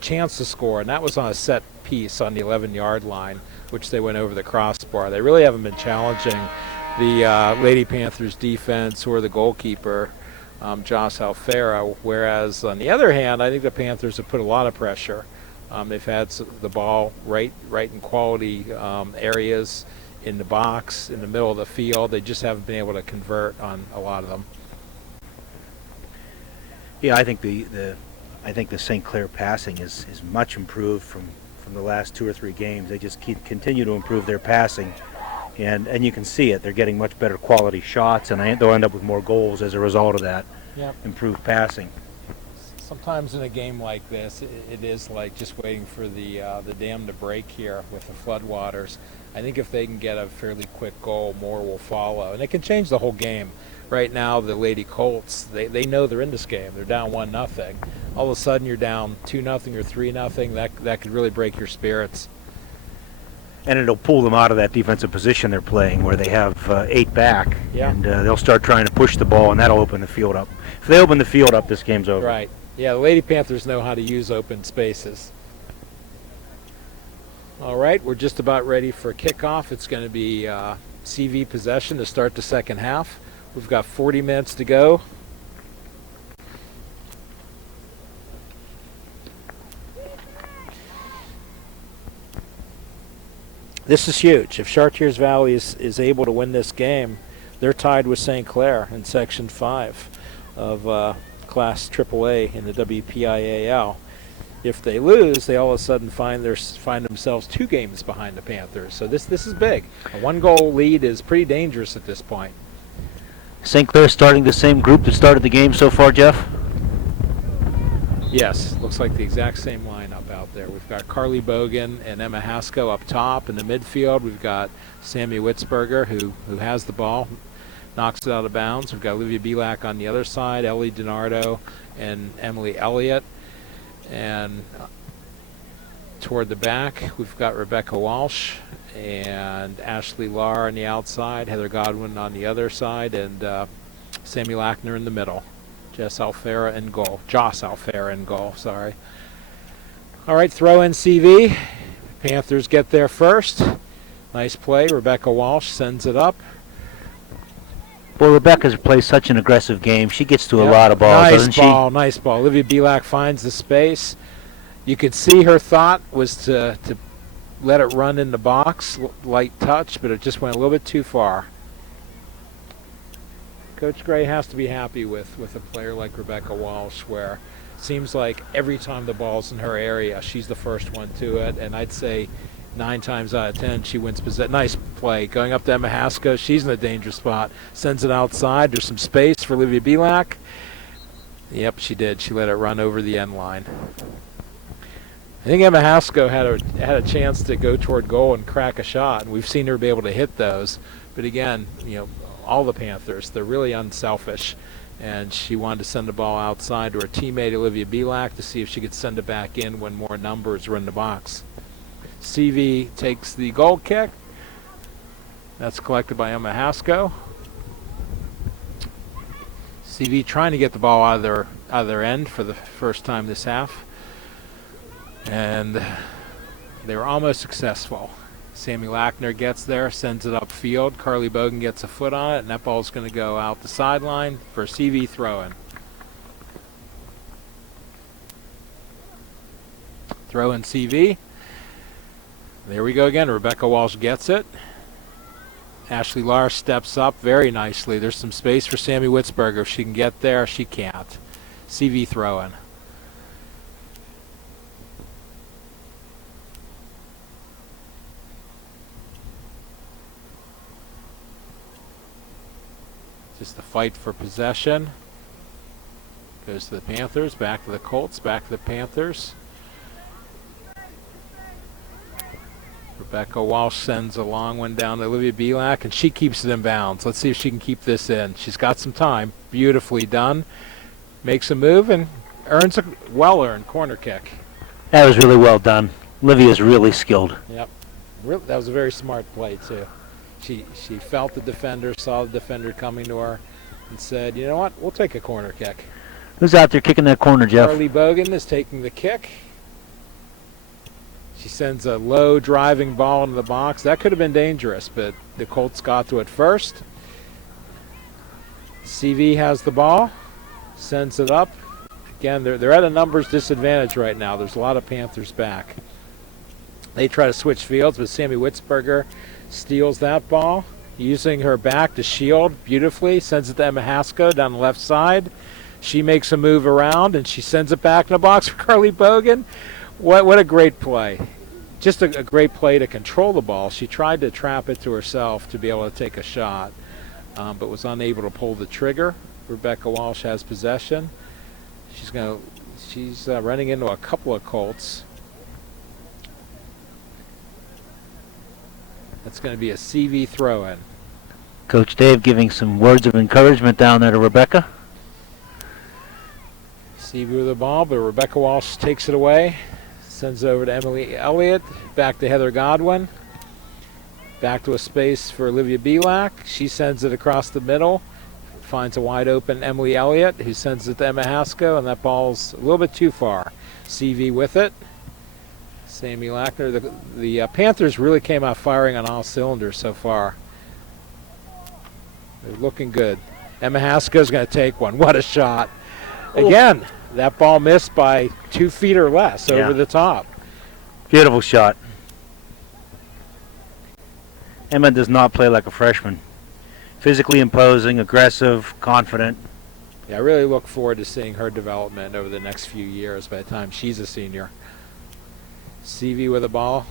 chance to score, and that was on a set piece on the 11-yard line, which they went over the crossbar. They really haven't been challenging the Lady Panthers defense or the goalkeeper, Joss Alfera, whereas on the other hand, I think the Panthers have put a lot of pressure. They've had the ball right in quality areas in the box, in the middle of the field. They just haven't been able to convert on a lot of them. Yeah, I think the St. Clair passing is much improved from the last 2 or 3 games. They just continue to improve their passing, and you can see it. They're getting much better quality shots, and they'll end up with more goals as a result of that. Yep. Improved passing. Sometimes in a game like this, it is like just waiting for the dam to break here with the floodwaters. I think if they can get a fairly quick goal, more will follow, and it can change the whole game. Right now, the Lady Colts, they know they're in this game. They're down 1-0. All of a sudden, you're down 2-0 or 3-0. That could really break your spirits. And it'll pull them out of that defensive position they're playing, where they have 8 back, yeah. And they'll start trying to push the ball, and that'll open the field up. If they open the field up, this game's over. Right. Yeah, the Lady Panthers know how to use open spaces. All right, we're just about ready for kickoff. It's going to be CV possession to start the second half. We've got 40 minutes to go. This is huge. If Chartiers Valley is able to win this game, they're tied with St. Clair in Section 5 of Class AAA in the WPIAL. If they lose, they all of a sudden find themselves 2 games behind the Panthers. So this is big. A 1-goal lead is pretty dangerous at this point. St. Clair starting the same group that started the game so far, Jeff? Yes, looks like the exact same lineup out there. We've got Carly Bogan and Emma Haskell up top. In the midfield, we've got Sammy Witzberger, who has the ball, knocks it out of bounds. We've got Olivia Belak on the other side, Ellie DiNardo and Emily Elliott. And toward the back, we've got Rebecca Walsh and Ashley Lahr on the outside, Heather Godwin on the other side, and Sammy Lackner in the middle. Joss Alfera in goal, sorry. All right, throw in CV. Panthers get there first. Nice play. Rebecca Walsh sends it up. Well, Rebecca's plays such an aggressive game. She gets to a lot of balls, doesn't she? Nice ball. Olivia Belak finds the space. You could see her thought was to let it run in the box, light touch, but it just went a little bit too far. Coach Gray has to be happy with a player like Rebecca Walsh, where it seems like every time the ball's in her area, she's the first one to it, and I'd say 9 times out of 10 she wins possession. Nice play. Going up to Emma Haskell, she's in a dangerous spot. Sends it outside. There's some space for Olivia Belak. Yep, she did. She let it run over the end line. I think Emma Haskell had a chance to go toward goal and crack a shot, and we've seen her be able to hit those. But again, all the Panthers, they're really unselfish, and she wanted to send the ball outside to her teammate Olivia Belak to see if she could send it back in when more numbers were in the box. CV takes the goal kick. That's collected by Emma Haskell. CV trying to get the ball out of their end for the first time this half. And they were almost successful. Sammy Lackner gets there, sends it upfield. Carly Bogan gets a foot on it, and that ball's going to go out the sideline for a CV throw-in. Throw-in CV. There we go again. Rebecca Walsh gets it. Ashley Lahr steps up very nicely. There's some space for Sammy Witzberger. If she can get there, she can't. CV throw-in. Just the fight for possession. Goes to the Panthers, back to the Colts, back to the Panthers. Rebecca Walsh sends a long one down to Olivia Belak, and she keeps it in bounds. Let's see if she can keep this in. She's got some time. Beautifully done. Makes a move and earns a well-earned corner kick. That was really well done. Olivia's really skilled. Yep. That was a very smart play, too. She felt the defender, saw the defender coming to her, and said, you know what, we'll take a corner kick. Who's out there kicking that corner, Jeff? Carly Bogan is taking the kick. She sends a low driving ball into the box. That could have been dangerous, but the Colts got to it first. CV has the ball, sends it up. Again, they're at a numbers disadvantage right now. There's a lot of Panthers back. They try to switch fields, but Sammy Witzberger steals that ball, using her back to shield beautifully, sends it to Emma Haskell down the left side. She makes a move around, and she sends it back in the box for Carly Bogan. What a great play. Just a great play to control the ball. She tried to trap it to herself to be able to take a shot, but was unable to pull the trigger. Rebecca Walsh has possession. She's running into a couple of Colts. That's going to be a CV throw-in. Coach Dave giving some words of encouragement down there to Rebecca. CV with the ball, but Rebecca Walsh takes it away. Sends it over to Emily Elliott. Back to Heather Godwin. Back to a space for Olivia Belak. She sends it across the middle. Finds a wide open Emily Elliott, who sends it to Emma Haskell, and that ball's a little bit too far. CV with it. Sammy Lackner. The Panthers really came out firing on all cylinders so far. They're looking good. Emma Haskell's going to take one. What a shot. Again, that ball missed by 2 feet or less over the top. Beautiful shot. Emma does not play like a freshman. Physically imposing, aggressive, confident. Yeah, I really look forward to seeing her development over the next few years by the time she's a senior. CV with the ball.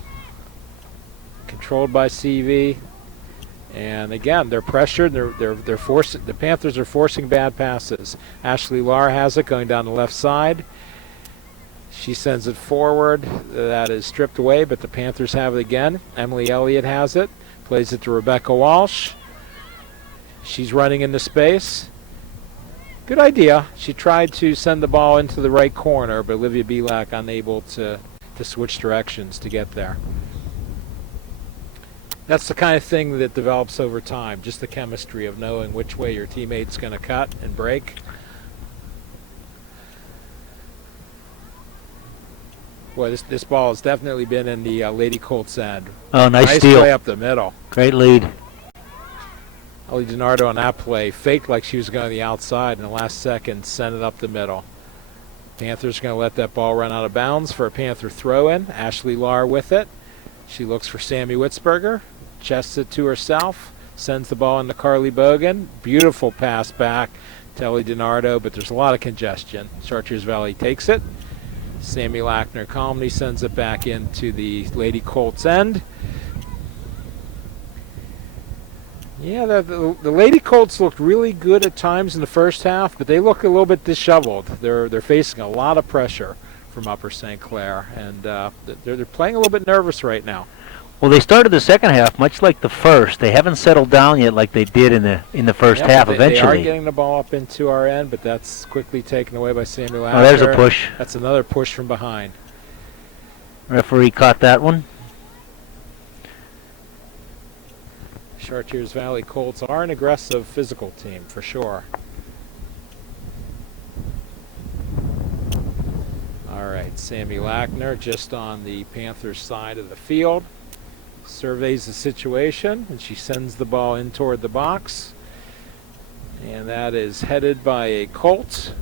Controlled by CV. And again, they're pressured. They're forcing. The Panthers are forcing bad passes. Ashley Lahr has it going down the left side. She sends it forward. That is stripped away, but the Panthers have it again. Emily Elliott has it. Plays it to Rebecca Walsh. She's running into space. Good idea. She tried to send the ball into the right corner, but Olivia Belak unable to switch directions to get there. That's the kind of thing that develops over time, just the chemistry of knowing which way your teammate's going to cut and break. Boy, this ball has definitely been in the Lady Colts end. Oh, nice steal. Play up the middle. Great lead. Ellie DiNardo on that play faked like she was going to the outside, and in the last second sent it up the middle. Panthers going to let that ball run out of bounds for a Panther throw-in. Ashley Lahr with it. She looks for Sammy Witzberger. Chests it to herself. sends the ball into Carly Bogan. Beautiful pass back to Ellie DiNardo, but there's a lot of congestion. Chartiers Valley takes it. Sammy Lackner calmly sends it back into the Lady Colts end. Yeah, the Lady Colts looked really good at times in the first half, but they look a little bit disheveled. They're facing a lot of pressure from Upper St. Clair, and they're playing a little bit nervous right now. Well, they started the second half much like the first. They haven't settled down yet like they did in the first half. Eventually, they are getting the ball up into our end, but that's quickly taken away by Sammy Lackner. Oh, there's a push. That's another push from behind. Referee caught that one. Chartiers Valley Colts are an aggressive physical team, for sure. All right, Sammy Lackner just on the Panthers side of the field. Surveys the situation, and she sends the ball in toward the box. And that is headed by a Colt.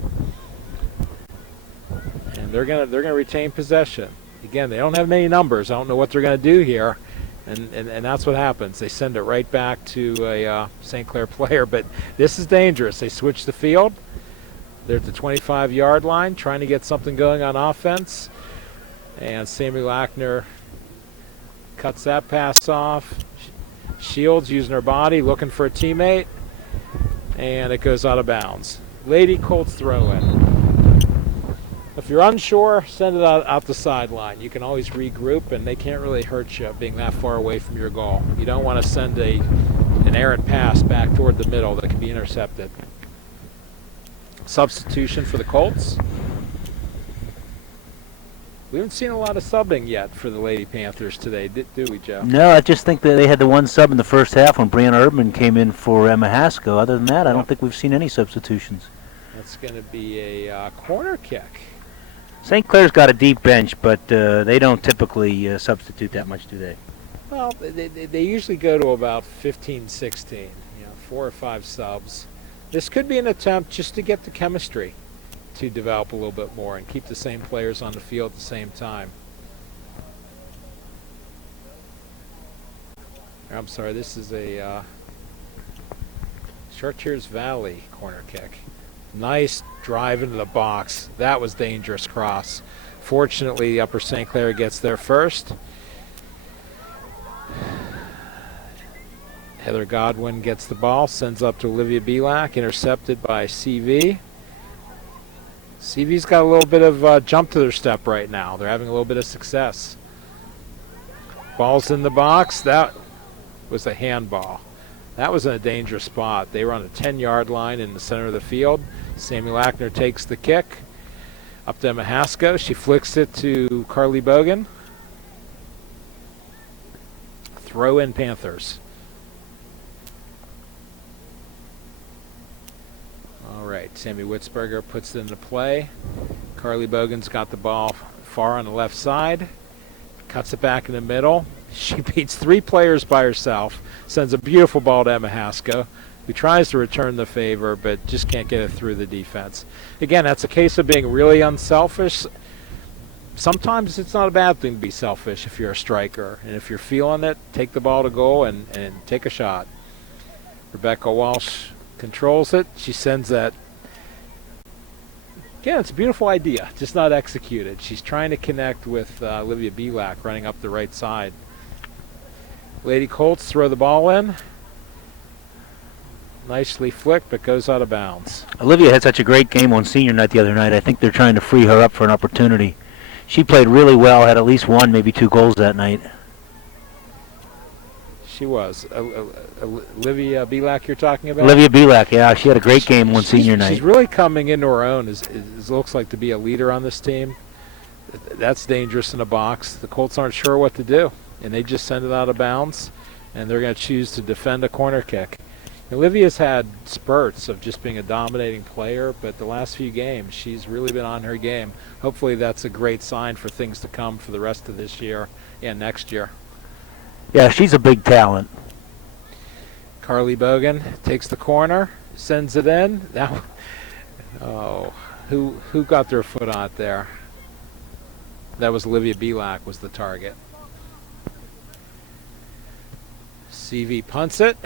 And they're gonna retain possession. Again, they don't have many numbers. I don't know what they're gonna do here. And that's what happens. They send it right back to a St. Clair player. But this is dangerous. They switch the field. They're at the 25-yard line trying to get something going on offense. And Sammy Lackner cuts that pass off. Shields using her body, looking for a teammate. And it goes out of bounds. Lady Colts throw in. If you're unsure, send it out the sideline. You can always regroup, and they can't really hurt you being that far away from your goal. You don't want to send an errant pass back toward the middle that can be intercepted. Substitution for the Colts. We haven't seen a lot of subbing yet for the Lady Panthers today, do we, Joe? No, I just think that they had the one sub in the first half when Brianna Erdman came in for Emma Haskell. Other than that, I don't think we've seen any substitutions. That's going to be a corner kick. St. Clair's got a deep bench, but they don't typically substitute that much, do they? Well, they usually go to about 15, 16, 4 or 5 subs. This could be an attempt just to get the chemistry to develop a little bit more and keep the same players on the field at the same time. I'm sorry, this is a Chartiers Valley corner kick. Nice drive into the box. That was dangerous cross. Fortunately, Upper St. Clair gets there first. Heather Godwin gets the ball, sends up to Olivia Belak, intercepted by CV. CV's got a little bit of jump to their step right now. They're having a little bit of success. Ball's in the box. That was a handball. That was in a dangerous spot. They were on a 10-yard line in the center of the field. Sammy Lackner takes the kick. Up to Emma Haskell. She flicks it to Carly Bogan. Throw in Panthers. All right, Sammy Witzberger puts it into play. Carly Bogan's got the ball far on the left side. Cuts it back in the middle. She beats 3 players by herself. Sends a beautiful ball to Emma Haskell, who tries to return the favor, but just can't get it through the defense. Again, that's a case of being really unselfish. Sometimes it's not a bad thing to be selfish if you're a striker. And if you're feeling it, take the ball to goal and take a shot. Rebecca Walsh controls it. She sends that. Again, it's a beautiful idea, just not executed. She's trying to connect with Olivia Belak running up the right side. Lady Colts throw the ball in. Nicely flicked, but goes out of bounds. Olivia had such a great game on senior night the other night. I think they're trying to free her up for an opportunity. She played really well, had at least 1, maybe 2 goals that night. She was. Olivia Belak you're talking about? Olivia Belak, yeah. She had a great game on senior night. She's really coming into her own. It looks like to be a leader on this team. That's dangerous in a box. The Colts aren't sure what to do, and they just send it out of bounds, and they're going to choose to defend a corner kick. Olivia's had spurts of just being a dominating player, but the last few games she's really been on her game. Hopefully that's a great sign for things to come for the rest of this year and next year. Yeah, she's a big talent. Carly Bogan takes the corner, sends it in. Who got their foot on it there? That was Olivia Belak was the target. CV punts it.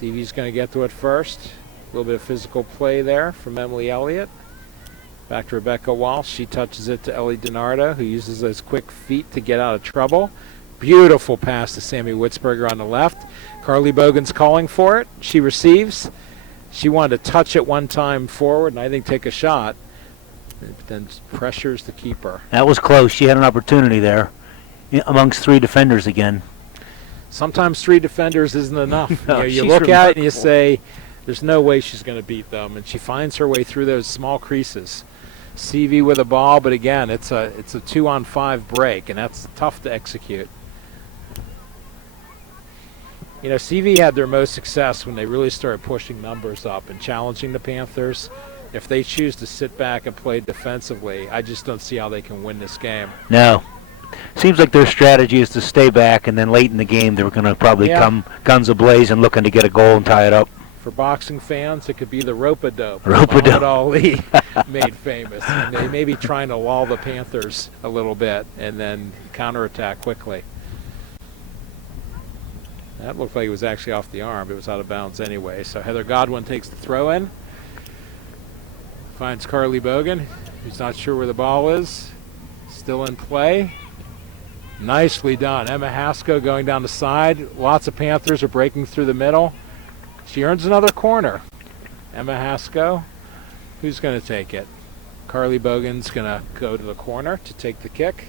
CV's going to get to it first. A little bit of physical play there from Emily Elliott. Back to Rebecca Walsh. She touches it to Ellie DiNardo, who uses those quick feet to get out of trouble. Beautiful pass to Sammy Witzberger on the left. Carly Bogan's calling for it. She receives. She wanted to touch it one time forward and I think take a shot. But then pressures the keeper. That was close. She had an opportunity there amongst 3 defenders again. Sometimes 3 defenders isn't enough. No, you she's look at it and you remarkable. say, there's no way she's going to beat them. And she finds her way through those small creases. CV with a ball, but again, it's a 2-on-5 break, and that's tough to execute. You know, CV had their most success when they really started pushing numbers up and challenging the Panthers. If they choose to sit back and play defensively, I just don't see how they can win this game. No. Seems like their strategy is to stay back, and then late in the game they were going to probably come guns ablaze and looking to get a goal and tie it up. For boxing fans, it could be the rope-a-dope. Rope-a-dope. Muhammad Ali made famous. And they may be trying to lull the Panthers a little bit and then counterattack quickly. That looked like it was actually off the arm. It was out of bounds anyway. So Heather Godwin takes the throw in. Finds Carly Bogan, who's not sure where the ball is. Still in play. Nicely done. Emma Haskell going down the side. Lots of Panthers are breaking through the middle. She earns another corner. Emma Haskell, who's going to take it? Carly Bogan's going to go to the corner to take the kick.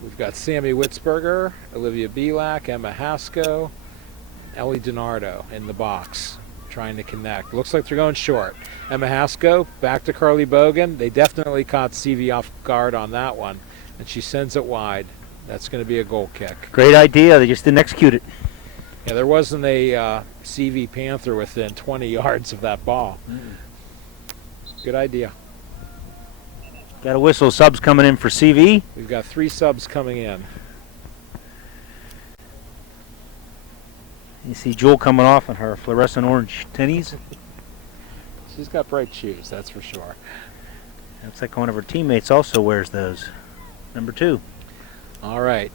We've got Sammy Witzberger, Olivia Belak, Emma Haskell, Ellie DiNardo in the box trying to connect. Looks like they're going short. Emma Haskell back to Carly Bogan. They definitely caught CV off guard on that one, and she sends it wide. That's going to be a goal kick. Great idea. They just didn't execute it. Yeah, there wasn't a CV Panther within 20 yards of that ball. Good idea. Got a whistle. Subs coming in for CV. We've got 3 subs coming in. You see Jewel coming off in her fluorescent orange tennies. She's got bright shoes, that's for sure. Looks like one of her teammates also wears those. Number 2. All right.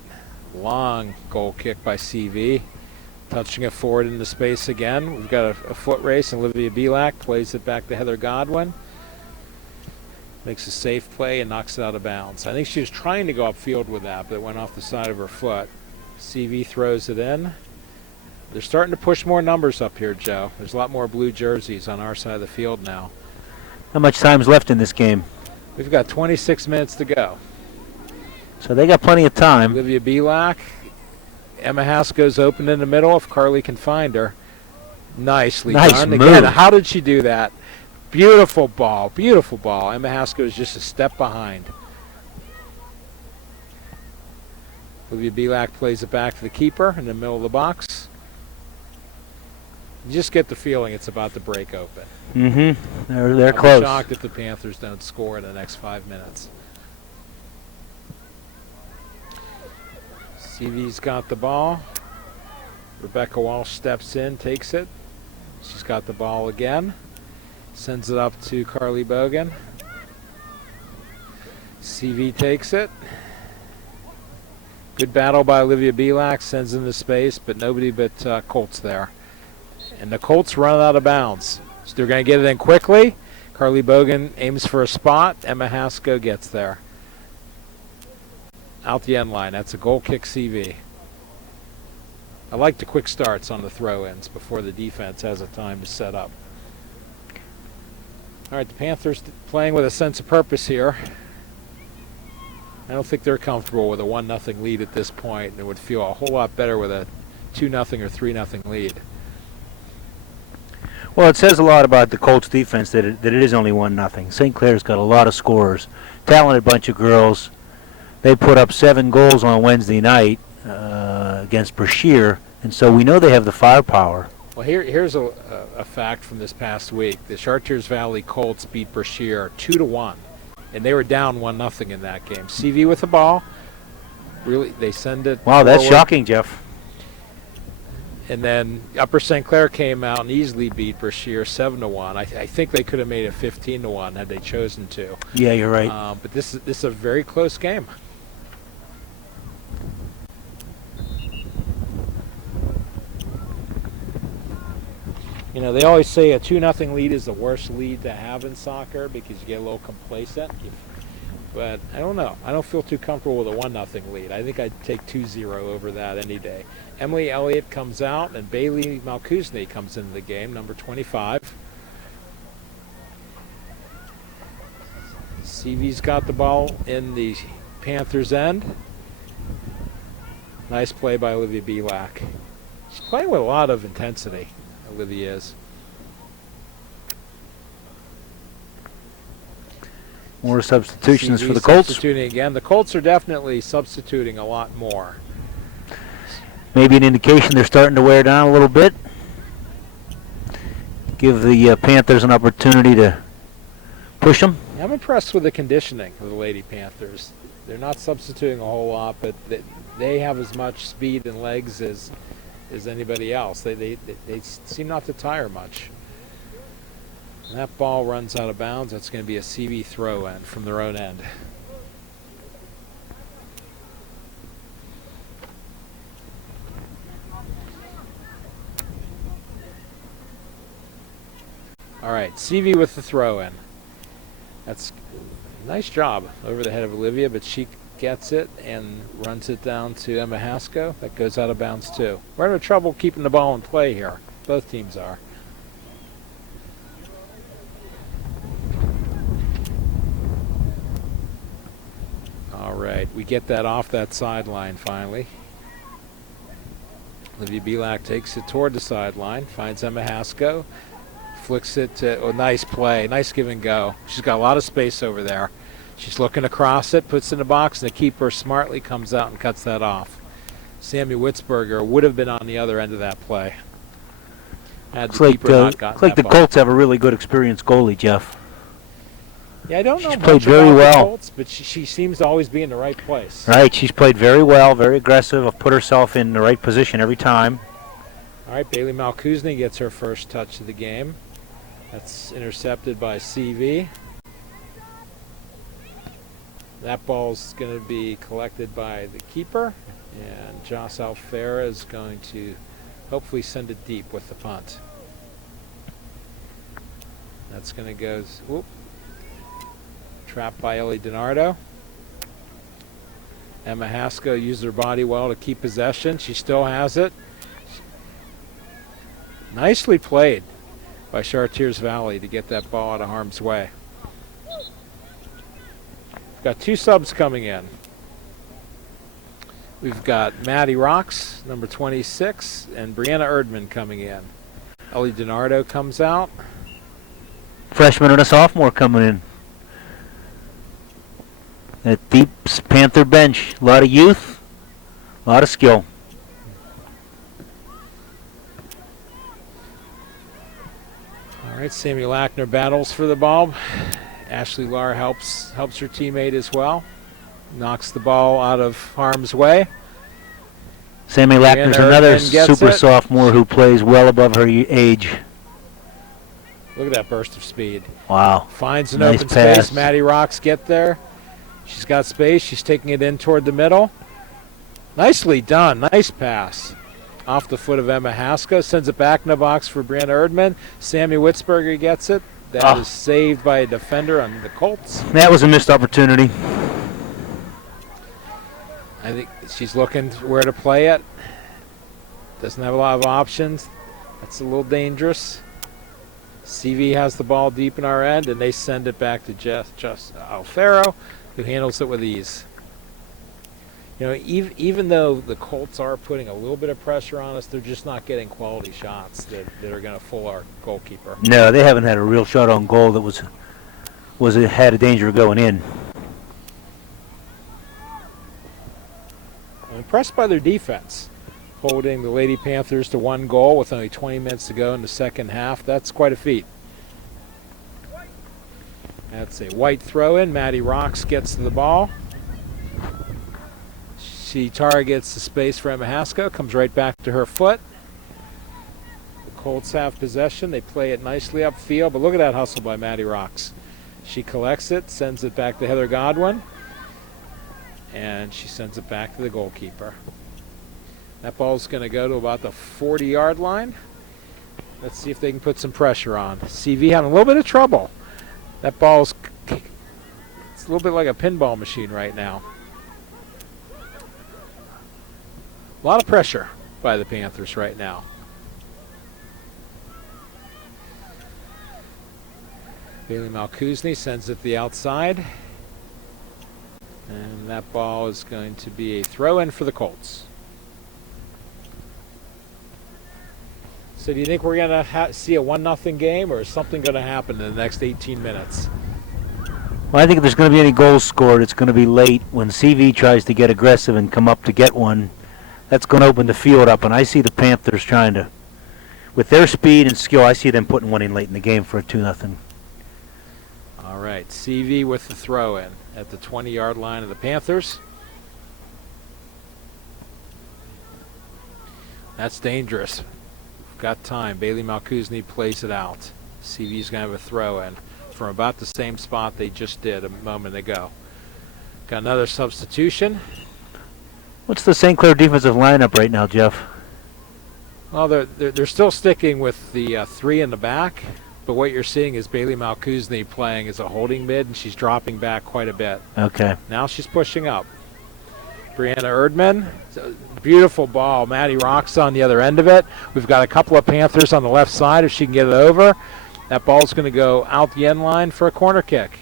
Long goal kick by CV. Touching it forward into space again. We've got a foot race, and Olivia Belak plays it back to Heather Godwin. Makes a safe play and knocks it out of bounds. I think she was trying to go upfield with that, but it went off the side of her foot. CV throws it in. They're starting to push more numbers up here, Joe. There's a lot more blue jerseys on our side of the field now. How much time's left in this game? We've got 26 minutes to go. So they got plenty of time. Olivia Belak. Emma Haskell's open in the middle if Carly can find her. Nicely Nice done. move. Again, how did she do that? Beautiful ball. Beautiful ball. Emma Haskell is just a step behind. Olivia Belak plays it back to the keeper in the middle of the box. You just get the feeling it's about to break open. Mm-hmm. They're I'll be close. shocked if the Panthers don't score in the next 5 minutes. CV's got the ball. Rebecca Walsh steps in, takes it. She's got the ball again. Sends it up to Carly Bogan. CV takes it. Good battle by Olivia Belak. Sends into space, but nobody but Colts there. And the Colts run out of bounds. So they're going to get it in quickly. Carly Bogan aims for a spot. Emma Haskell gets there. Out the end line. That's a goal kick CV. I like the quick starts on the throw-ins before the defense has a time to set up. All right, the Panthers playing with a sense of purpose here. I don't think they're comfortable with a 1-0 lead at this point, and would feel a whole lot better with a 2-0 or 3-0 lead. Well, it says a lot about the Colts defense that it is only 1-0. St. Clair's got a lot of scorers. Talented bunch of girls. They put up 7 goals on Wednesday night against Brashear, and so we know they have the firepower. Well, here's a fact from this past week. The Chartiers Valley Colts beat Brashear 2-1, and they were down 1-0 in that game. CV with the ball. Really, they send it Wow, that's forward. shocking, Jeff. And then Upper St. Clair came out and easily beat Brashear 7-1. I think they could have made it 15-1 had they chosen to. Yeah, you're right. But this is a very close game. You know, they always say a 2-0 lead is the worst lead to have in soccer because you get a little complacent. But I don't know. I don't feel too comfortable with a 1-0 lead. I think I'd take 2-0 over that any day. Emily Elliott comes out, and Bailey Malkuzny comes into the game, number 25. CV's got the ball in the Panthers' end. Nice play by Olivia Belak. She's playing with a lot of intensity, Olivia is. More substitutions CV for the Colts. Substituting again. The Colts are definitely substituting a lot more. Maybe an indication they're starting to wear down a little bit. Give the Panthers an opportunity to push them. I'm impressed with the conditioning of the Lady Panthers. They're not substituting a whole lot, but they have as much speed and legs as anybody else. They seem not to tire much. And that ball runs out of bounds. That's going to be a CV throw-in from their own end. All right, CV with the throw-in. That's a nice job over the head of Olivia, but she gets it and runs it down to Emma Haskell. That goes out of bounds too. We're having trouble keeping the ball in play here. Both teams are. All right, we get that off that sideline finally. Olivia Belak takes it toward the sideline, finds Emma Haskell, flicks it to, oh, nice play, nice give and go. She's got a lot of space over there. She's looking across it, puts it in the box, and the keeper smartly comes out and cuts that off. Sammy Witzberger would have been on the other end of that play. Had the keeper not gotten looks like that the ball. Colts have a really good experienced goalie, Jeff. Yeah, I don't know She's much played very about well. the Colts, but she seems to always be in the right place. Right, she's played very well, very aggressive, put herself in the right position every time. All right, Bailey Malkuzny gets her first touch of the game. That's intercepted by CV. That ball's going to be collected by the keeper, and Joss Alfera is going to hopefully send it deep with the punt. That's going to go, whoop, trapped by Ellie DiNardo. Emma Haskell used her body well to keep possession. She still has it. Nicely played by Chartiers Valley to get that ball out of harm's way. We've got two subs coming in. We've got Maddie Rocks, number 26, and Brianna Erdman coming in. Ellie DiNardo comes out. Freshman and a sophomore coming in. That deep Panther bench. A lot of youth, a lot of skill. All right, Sammy Lackner battles for the ball. Ashley Lahr helps her teammate as well. Knocks the ball out of harm's way. Sammy Lackner's another super it. sophomore who plays well above her age. Look at that burst of speed. Wow. Finds an Nice open pass. space. Maddie Rocks get there. She's got space. She's taking it in toward the middle. Nicely done. Nice pass. Off the foot of Emma Haskell. Sends it back in the box for Brianna Erdman. Sammy Witzberger gets it. That is saved by a defender on the Colts. That was a missed opportunity. I think she's looking where to play it. Doesn't have a lot of options. That's a little dangerous. CV has the ball deep in our end, and they send it back to Just Alfaro, who handles it with ease. You know, even though the Colts are putting a little bit of pressure on us, they're just not getting quality shots that are going to fool our goalkeeper. No, they haven't had a real shot on goal that had a danger of going in. I'm impressed by their defense, holding the Lady Panthers to 1 goal with only 20 minutes to go in the second half. That's quite a feat. That's a white throw-in. Maddie Rocks gets to the ball. She targets the space for Emma Haskell, comes right back to her foot. The Colts have possession. They play it nicely upfield, but look at that hustle by Maddie Rocks. She collects it, sends it back to Heather Godwin, and she sends it back to the goalkeeper. That ball's going to go to about the 40-yard line, Let's see if they can put some pressure on. CV having a little bit of trouble. That ball's, it's a little bit like a pinball machine right now. A lot of pressure by the Panthers right now. Bailey Malkuzny sends it to the outside. And that ball is going to be a throw-in for the Colts. So do you think we're going to see a 1-0 game, or is something going to happen in the next 18 minutes? Well, I think if there's going to be any goals scored, it's going to be late when CV tries to get aggressive and come up to get one. That's going to open the field up, and I see the Panthers trying to, with their speed and skill, I see them putting one in late in the game for a 2-0. All right, CV with the throw-in at the 20-yard line of the Panthers. That's dangerous. We've got time. Bailey Malkuzny plays it out. CV's going to have a throw-in from about the same spot they just did a moment ago. Got another substitution. What's the St. Clair defensive lineup right now, Jeff? Well, they're still sticking with the 3 in the back. But what you're seeing is Bailey Malkuzny playing as a holding mid, and she's dropping back quite a bit. Okay. Now she's pushing up. Brianna Erdman, beautiful ball. Maddie Rocks on the other end of it. We've got a couple of Panthers on the left side if she can get it over. That ball's going to go out the end line for a corner kick.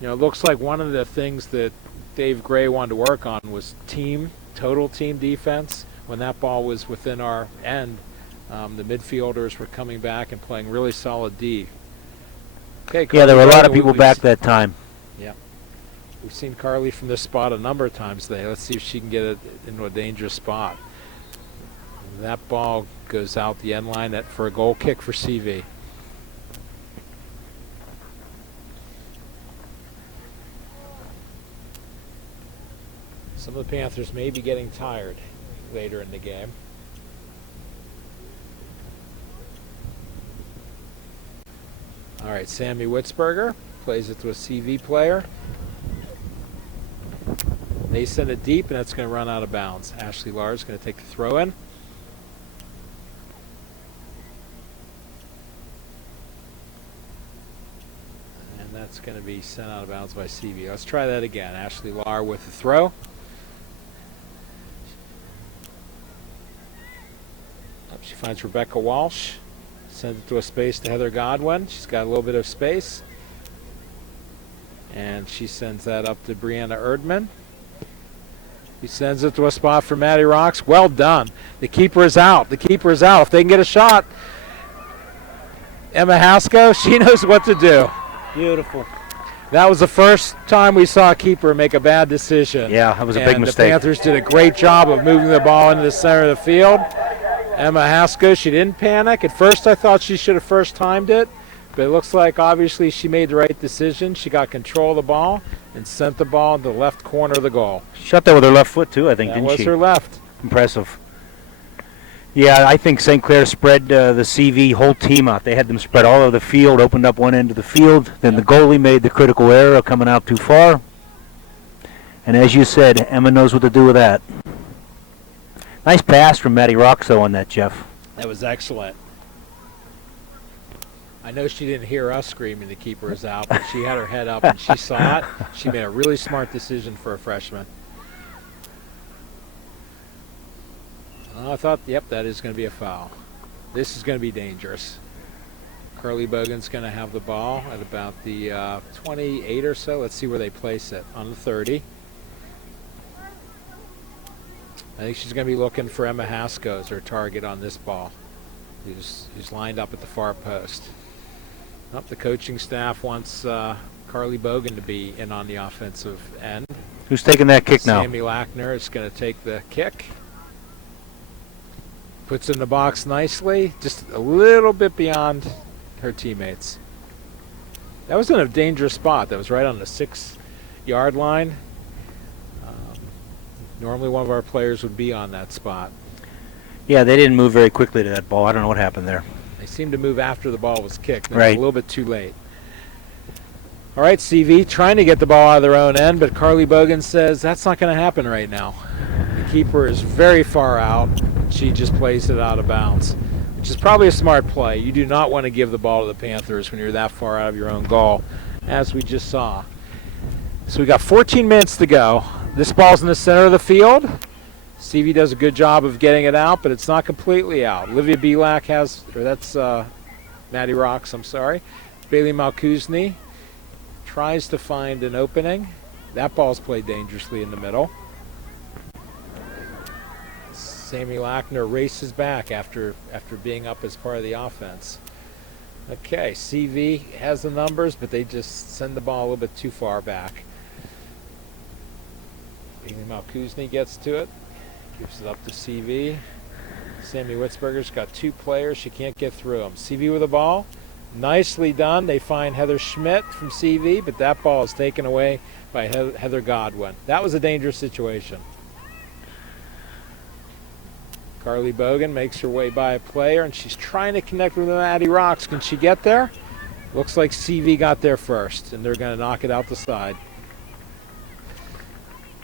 You know, it looks like one of the things that Dave Gray wanted to work on was total team defense. When that ball was within our end, the midfielders were coming back and playing really solid D. Okay, yeah, there were a lot of people back that time. Yeah. We've seen Carly from this spot a number of times today. Let's see if she can get it into a dangerous spot. That ball goes out the end line for a goal kick for CV. Some of the Panthers may be getting tired later in the game. All right, Sammy Witzberger plays it to a CV player. They send it deep, and it's going to run out of bounds. Ashley Lars is going to take the throw in. And that's going to be sent out of bounds by CV. Let's try that again. Ashley Lar with the throw. She finds Rebecca Walsh, sends it to a space to Heather Godwin. She's got a little bit of space. And she sends that up to Brianna Erdman. He sends it to a spot for Maddie Rocks. Well done. The keeper is out. The keeper is out. If they can get a shot, Emma Haskell, she knows what to do. Beautiful. That was the first time we saw a keeper make a bad decision. Yeah, that was a big mistake. The Panthers did a great job of moving the ball into the center of the field. Emma Haskell, she didn't panic. At first I thought she should have first timed it, but it looks like obviously she made the right decision. She got control of the ball and sent the ball into the left corner of the goal. Shot that with her left foot too, I think, that didn't she? That was her left. Impressive. Yeah, I think St. Clair spread the CV whole team out. They had them spread all over the field, opened up one end of the field. Then the goalie made the critical error of coming out too far. And as you said, Emma knows what to do with that. Nice pass from Maddie Roxo on that, Jeff. That was excellent. I know she didn't hear us screaming the keeper is out, but she had her head up and she saw it. She made a really smart decision for a freshman. I thought, yep, that is going to be a foul. This is going to be dangerous. Carly Bogan's going to have the ball at about the 28 or so. Let's see where they place it. On the 30. I think she's going to be looking for Emma Haskell as her target on this ball, who's lined up at the far post. Oh, the coaching staff wants Carly Bogan to be in on the offensive end. Who's taking that kick now? Sammy Lackner is going to take the kick. Puts it in the box nicely, just a little bit beyond her teammates. That was in a dangerous spot. That was right on the 6-yard line. Normally one of our players would be on that spot. Yeah, they didn't move very quickly to that ball. I don't know what happened there. They seemed to move after the ball was kicked. They right. were a little bit too late. All right, CV trying to get the ball out of their own end, but Carly Bogan says that's not going to happen right now. The keeper is very far out. She just plays it out of bounds, which is probably a smart play. You do not want to give the ball to the Panthers when you're that far out of your own goal, as we just saw. So we got 14 minutes to go. This ball's in the center of the field. CV does a good job of getting it out, but it's not completely out. Olivia Belak has, or that's Maddie Rocks, I'm sorry. Bailey Malkuzny tries to find an opening. That ball's played dangerously in the middle. Sammy Lackner races back after being up as part of the offense. Okay, CV has the numbers, but they just send the ball a little bit too far back. Bailey Malkuzny gets to it, gives it up to CV. Sammy Witzberger's got two players. She can't get through them. CV with the ball. Nicely done. They find Heather Schmidt from CV, but that ball is taken away by Heather Godwin. That was a dangerous situation. Carly Bogan makes her way by a player, and she's trying to connect with Maddie Rocks. Can she get there? Looks like CV got there first, and they're going to knock it out the side.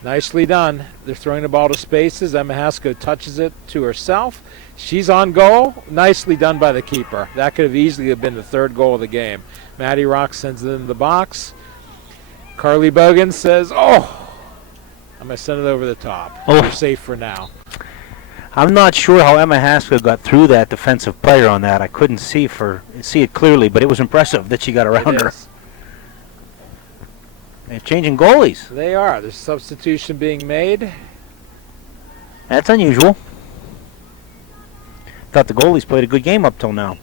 Nicely done. They're throwing the ball to spaces. Emma Haskell touches it to herself. She's on goal. Nicely done by the keeper. That could have easily been the third goal of the game. Maddie Rocks sends it into the box. Carly Bogan says, "Oh, I'm going to send it over the top." Oh. We're safe for now. I'm not sure how Emma Haskell got through that defensive player on that. I couldn't see it clearly, but it was impressive that she got around her. They're changing goalies. They are. There's substitution being made. That's unusual. Thought the goalies played a good game up till now.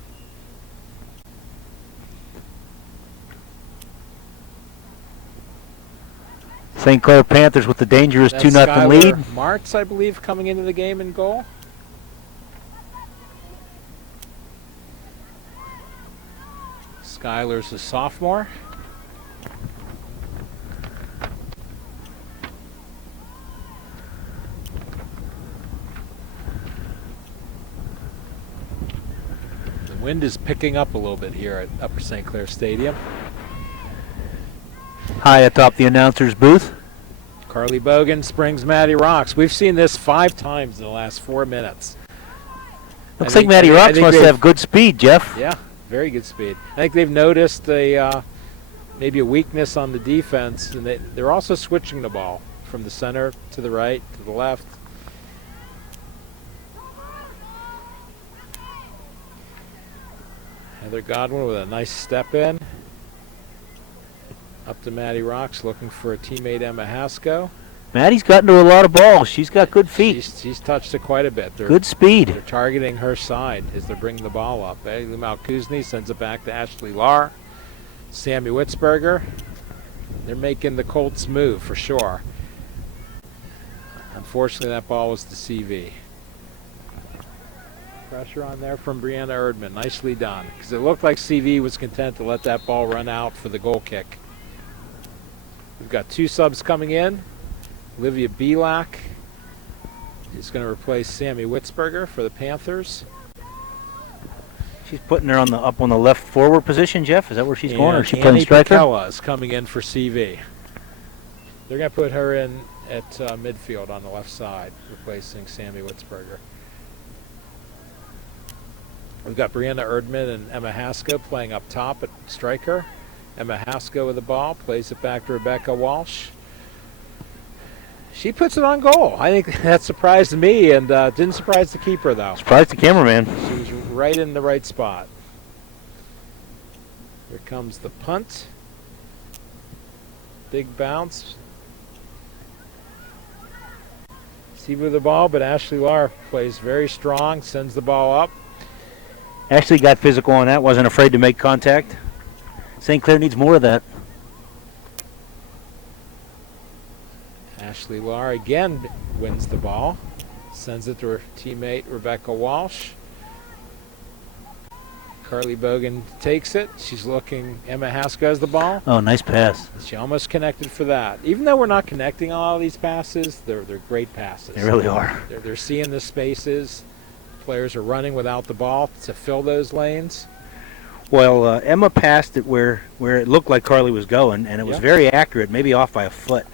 St. Clair Panthers with the dangerous 2-0 lead. Martz, I believe, coming into the game in goal. Skylar's a sophomore. The wind is picking up a little bit here at Upper St. Clair Stadium. High atop the announcer's booth. Carly Bogan springs Maddie Rocks. We've seen this 5 times in the last 4 minutes. Looks like Maddie Rocks must have good speed, Jeff. Yeah, very good speed. I think they've noticed maybe a weakness on the defense, and they're also switching the ball from the center to the right, to the left. Heather Godwin with a nice step in. Up to Maddie Rocks, looking for a teammate, Emma Haskell. Maddie's gotten to a lot of balls. She's got good feet. She's touched it quite a bit. Good speed. They're targeting her side as they're bringing the ball up. Bailey Malkuzny sends it back to Ashley Lahr. Sammy Witzberger. They're making the Colts move for sure. Unfortunately, that ball was to CV. Pressure on there from Brianna Erdman. Nicely done. Because it looked like CV was content to let that ball run out for the goal kick. We've got 2 subs coming in. Olivia Belak is going to replace Sammy Witzberger for the Panthers. She's putting her up on the left forward position, Jeff. Is that where she's going, or is she playing Annie striker? Pacella is coming in for CV. They're going to put her in at midfield on the left side, replacing Sammy Witzberger. We've got Brianna Erdman and Emma Haskell playing up top at striker. Emma Haskell with the ball, plays it back to Rebecca Walsh. She puts it on goal. I think that surprised me, and didn't surprise the keeper, though. Surprised the cameraman. She was right in the right spot. Here comes the punt. Big bounce. See with the ball, but Ashley Lahr plays very strong, sends the ball up. Ashley got physical on that, wasn't afraid to make contact. St. Clair needs more of that. Ashley Lahr again wins the ball. Sends it to her teammate, Rebecca Walsh. Carly Bogan takes it. She's looking. Emma Haskell has the ball. Oh, nice pass. She almost connected for that. Even though we're not connecting on all of these passes, they're great passes. They really are. They're seeing the spaces. Players are running without the ball to fill those lanes. Well, Emma passed it where it looked like Carly was going, and it was very accurate, maybe off by a foot,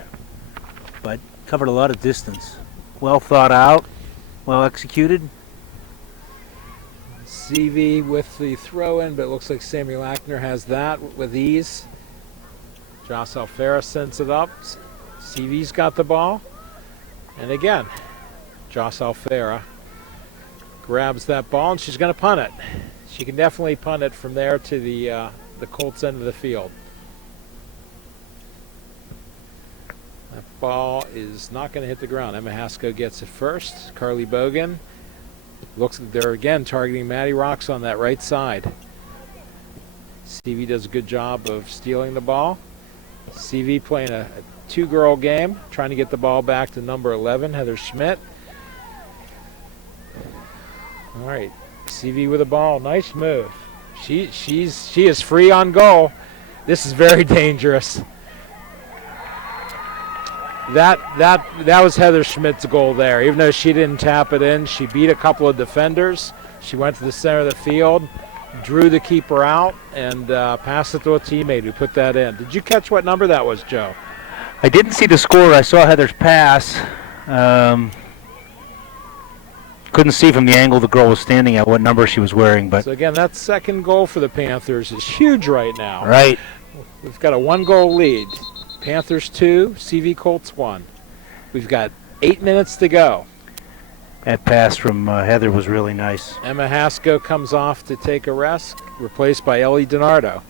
but covered a lot of distance. Well thought out, well executed. CV with the throw-in, but it looks like Sammy Lackner has that with ease. Joss Alfera sends it up. CV's got the ball. And again, Joss Alfera grabs that ball, and she's going to punt it. She can definitely punt it from there to the Colts end of the field. That ball is not going to hit the ground. Emma Haskell gets it first. Carly Bogan looks like they're again targeting Maddie Rocks on that right side. CV does a good job of stealing the ball. CV playing a two-girl game, trying to get the ball back to number 11, Heather Schmidt. All right, CV with the ball, nice move. She is free on goal. This is very dangerous. That was Heather Schmidt's goal there. Even though she didn't tap it in, she beat a couple of defenders. She went to the center of the field, drew the keeper out, and passed it to a teammate who put that in. Did you catch what number that was, Joe? I didn't see the score. I saw Heather's pass. Couldn't see from the angle the girl was standing at what number she was wearing. But so again, that second goal for the Panthers is huge right now. Right. We've got a one-goal lead. Panthers 2, CV Colts 1. We've got 8 minutes to go. That pass from Heather was really nice. Emma Haskell comes off to take a rest, replaced by Ellie DiNardo.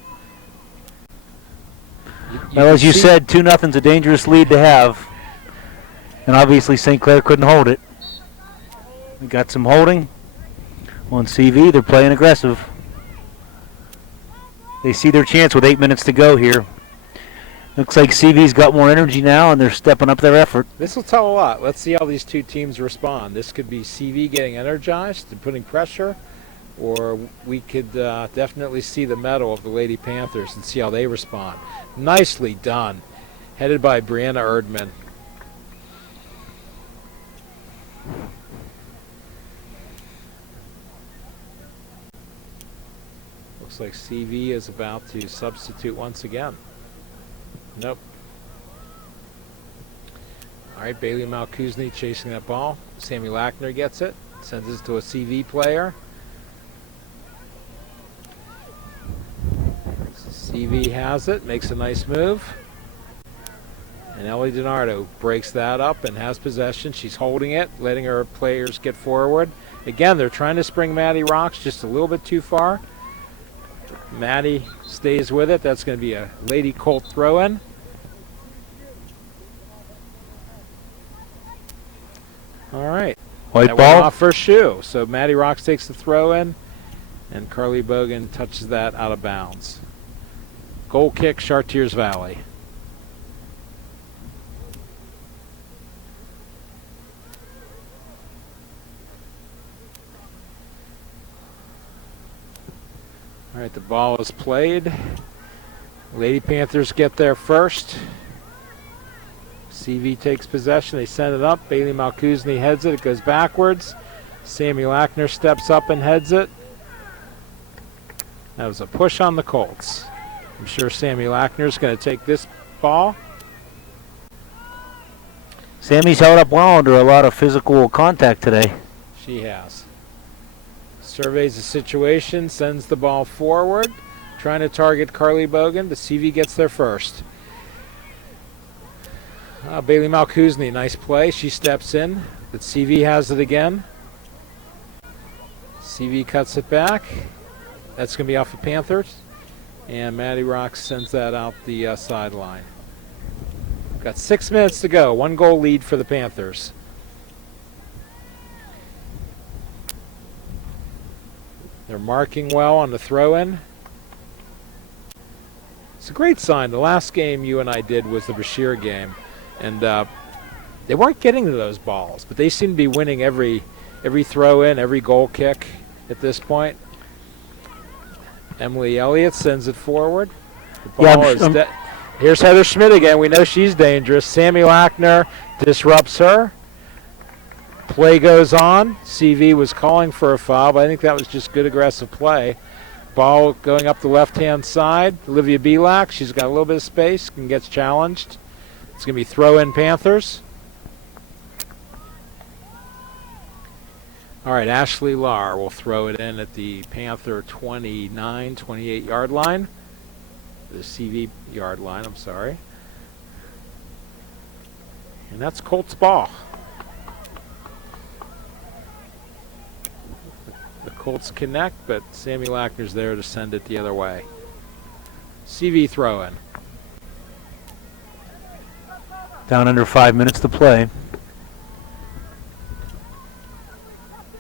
Well, as you said, 2-0's a dangerous lead to have. And obviously St. Clair couldn't hold it. We got some holding on CV. They're playing aggressive. They see their chance with 8 minutes to go here. Looks like CV's got more energy now, and they're stepping up their effort. This will tell a lot. Let's see how these two teams respond. This could be CV getting energized and putting pressure, or we could definitely see the mettle of the Lady Panthers and see how they respond. Nicely done. Headed by Brianna Erdman. Looks like CV is about to substitute once again. Nope. All right, Bailey Malkuzny chasing that ball. Sammy Lackner gets it, sends it to a CV player. CV has it, makes a nice move. And Ellie DiNardo breaks that up and has possession. She's holding it, letting her players get forward. Again, they're trying to spring Maddie Rocks just a little bit too far. Maddie stays with it. That's going to be a Lady Colt throw-in. All right. White that ball. Went off her shoe. So Maddie Rocks takes the throw-in, and Carly Bogan touches that out of bounds. Goal kick, Chartiers Valley. All right, the ball is played. Lady Panthers get there first. CV takes possession. They send it up. Bailey Malkuzny heads it. It goes backwards. Sammy Lackner steps up and heads it. That was a push on the Colts. I'm sure Sammy Lackner's going to take this ball. Sammy's held up well under a lot of physical contact today. She has. Surveys the situation, sends the ball forward, trying to target Carly Bogan, but CV gets there first. Bailey Malkuzny, nice play. She steps in, but CV has it again. CV cuts it back. That's going to be off the Panthers. And Maddie Rocks sends that out the sideline. Got 6 minutes to go. 1-goal lead for the Panthers. They're marking well on the throw-in. It's a great sign. The last game you and I did was the Bashir game, and they weren't getting to those balls, but they seem to be winning every throw-in, every goal kick at this point. Emily Elliott sends it forward. The ball is here's Heather Schmidt again. We know she's dangerous. Sammy Lackner disrupts her. Play goes on. CV was calling for a foul, but I think that was just good aggressive play. ball going up the left-hand side. Olivia Belak, she's got a little bit of space and gets challenged. It's going to be throw-in Panthers. All right, Ashley Lahr will throw it in at the Panther 29, 28-yard line. The CV yard line, I'm sorry. And that's Colts ball. The Colts connect, but Sammy Lackner's there to send it the other way. CV throw-in. Down under 5 minutes to play.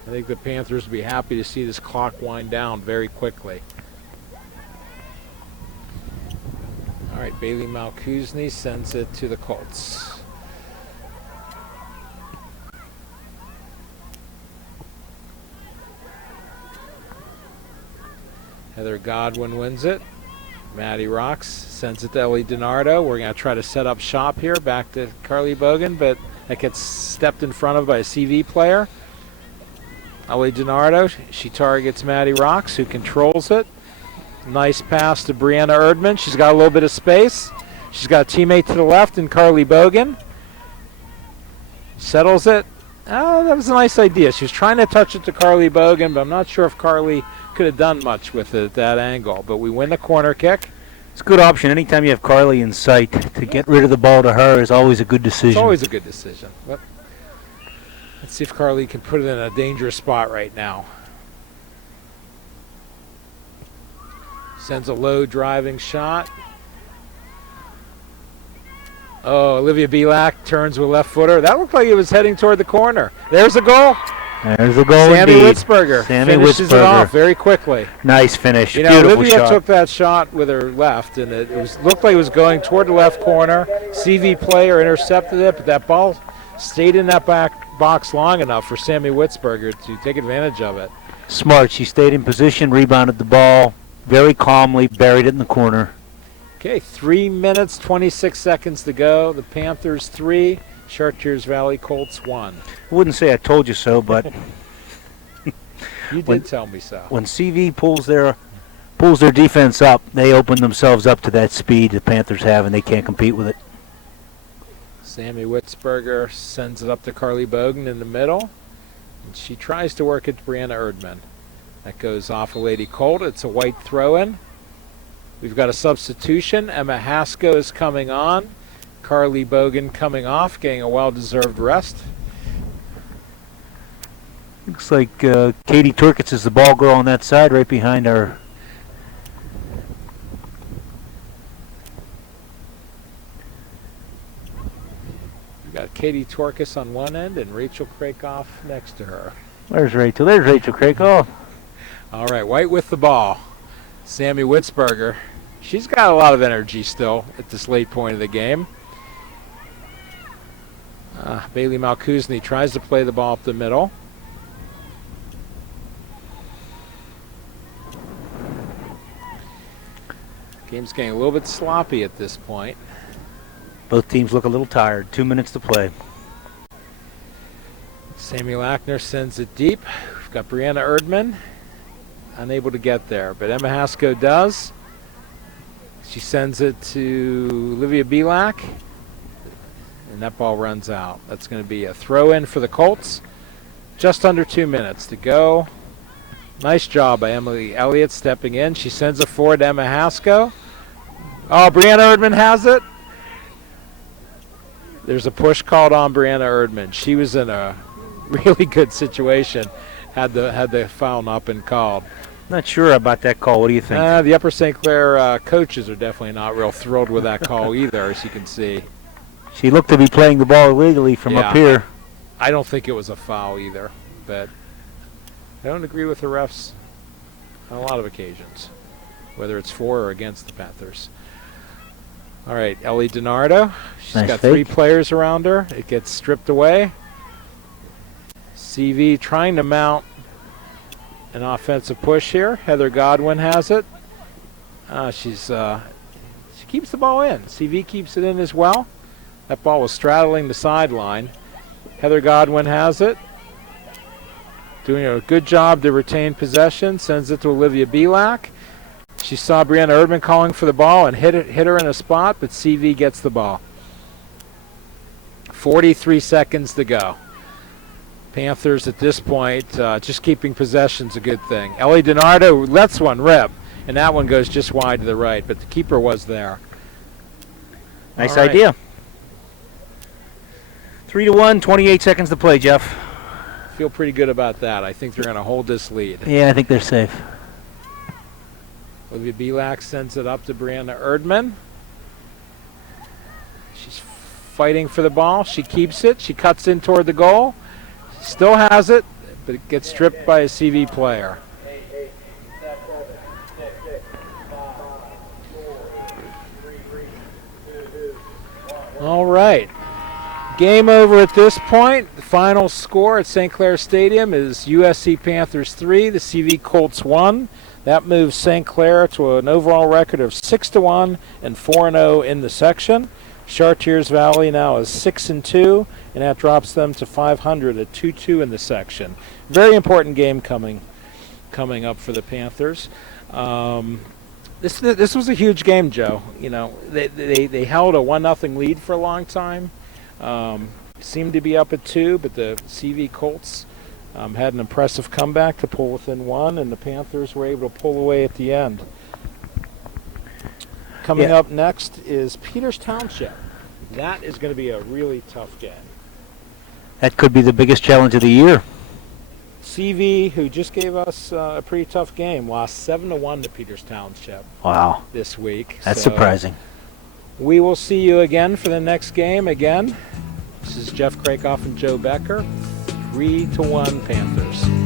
I think the Panthers will be happy to see this clock wind down very quickly. All right, Bailey Malkuzny sends it to the Colts. Heather Godwin wins it. Maddie Rocks sends it to Ellie DiNardo. We're going to try to set up shop here. Back to Carly Bogan, but that gets stepped in front of by a CV player. Ellie DiNardo, she targets Maddie Rocks, who controls it. Nice pass to Brianna Erdman. She's got a little bit of space. She's got a teammate to the left in Carly Bogan. Settles it. Oh, that was a nice idea. She was trying to touch it to Carly Bogan, but I'm not sure if Carly could have done much with it at that angle. But we win the corner kick. It's a good option. Anytime you have Carly in sight, to get rid of the ball to her is always a good decision. It's always a good decision. But let's see if Carly can put it in a dangerous spot right now. Sends a low driving shot. Oh, Olivia Belak turns with left footer. That looked like it was heading toward the corner. There's a goal. There's a goal Sammy indeed. Witzberger Sammy finishes it Witzberger. off very quickly. Nice finish. You know, Beautiful Olivia shot. took that shot with her left, and it looked like it was going toward the left corner. CV player intercepted it, but that ball stayed in that back box long enough for Sammy Witzberger to take advantage of it. Smart. She stayed in position, rebounded the ball, very calmly buried it in the corner. Okay, 3 minutes, 26 seconds to go. The Panthers 3, Chartiers Valley Colts 1. I wouldn't say I told you so, but You did tell me so. when CV pulls their defense up, they open themselves up to that speed the Panthers have, and they can't compete with it. Sammy Witzberger sends it up to Carly Bogan in the middle. And she tries to work it to Brianna Erdman. That goes off a Lady Colt. It's a white throw-in. We've got a substitution. Emma Haskell is coming on. Carly Bogan coming off, getting a well-deserved rest. Looks like Katie Turkitz is the ball girl on that side, right behind our. We've got Katie Torkis on one end and Rachel Krakoff next to her. Where's Rachel? There's Rachel Krakoff. All right, White with the ball. Sammy Witzberger. She's got a lot of energy still at this late point of the game. Bailey Malkuzny tries to play the ball up the middle. Game's getting a little bit sloppy at this point. Both teams look a little tired. 2 minutes to play. Sammy Lackner sends it deep. We've got Brianna Erdman. Unable to get there, but Emma Haskell does. She sends it to Olivia Belak, and that ball runs out. That's going to be a throw-in for the Colts. Just under 2 minutes to go. Nice job by Emily Elliott stepping in. She sends it forward to Emma Haskell. Oh, Brianna Erdman has it. There's a push called on Brianna Erdman. She was in a really good situation had the foul not been called. Not sure about that call. What do you think? The Upper St. Clair coaches are definitely not real thrilled with that call either, as you can see. She looked to be playing the ball illegally from up here. I don't think it was a foul either, but I don't agree with the refs on a lot of occasions, whether it's for or against the Panthers. All right, Ellie DiNardo. She's Nice got fake. 3 players around her. It gets stripped away. CV trying to mount an offensive push here. Heather Godwin has it. She keeps the ball in. CV keeps it in as well. That ball was straddling the sideline. Heather Godwin has it. Doing a good job to retain possession. Sends it to Olivia Belak. She saw Brianna Erdman calling for the ball and hit her in a spot, but CV gets the ball. 43 seconds to go. Panthers at this point, just keeping possession's a good thing. Ellie DiNardo lets one rip, and that one goes just wide to the right, but the keeper was there. Nice idea. 3-1, 28 seconds to play, Jeff. Feel pretty good about that. I think they're going to hold this lead. Yeah, I think they're safe. Olivia Belak sends it up to Brianna Erdman. She's fighting for the ball. She keeps it. She cuts in toward the goal. Still has it, but it gets stripped by a CV player. All right. Game over at this point. The final score at St. Clair Stadium is USC Panthers 3, the CV Colts 1. That moves St. Clair to an overall record of 6-1 and 4-0 in the section. Chartiers Valley now is 6-2, and that drops them to 500 at 2-2 in the section. Very important game coming up for the Panthers. This was a huge game, Joe. You know, they held a 1-0 lead for a long time. Seemed to be up at 2, but the CV Colts had an impressive comeback to pull within 1, and the Panthers were able to pull away at the end. Coming up next is Peters Township. That is going to be a really tough game. That could be the biggest challenge of the year. CV, who just gave us a pretty tough game, lost 7-1 to Peters Township. Wow. This week. That's surprising. We will see you again for the next game. Again, this is Jeff Krakoff and Joe Becker. 3-1 Panthers.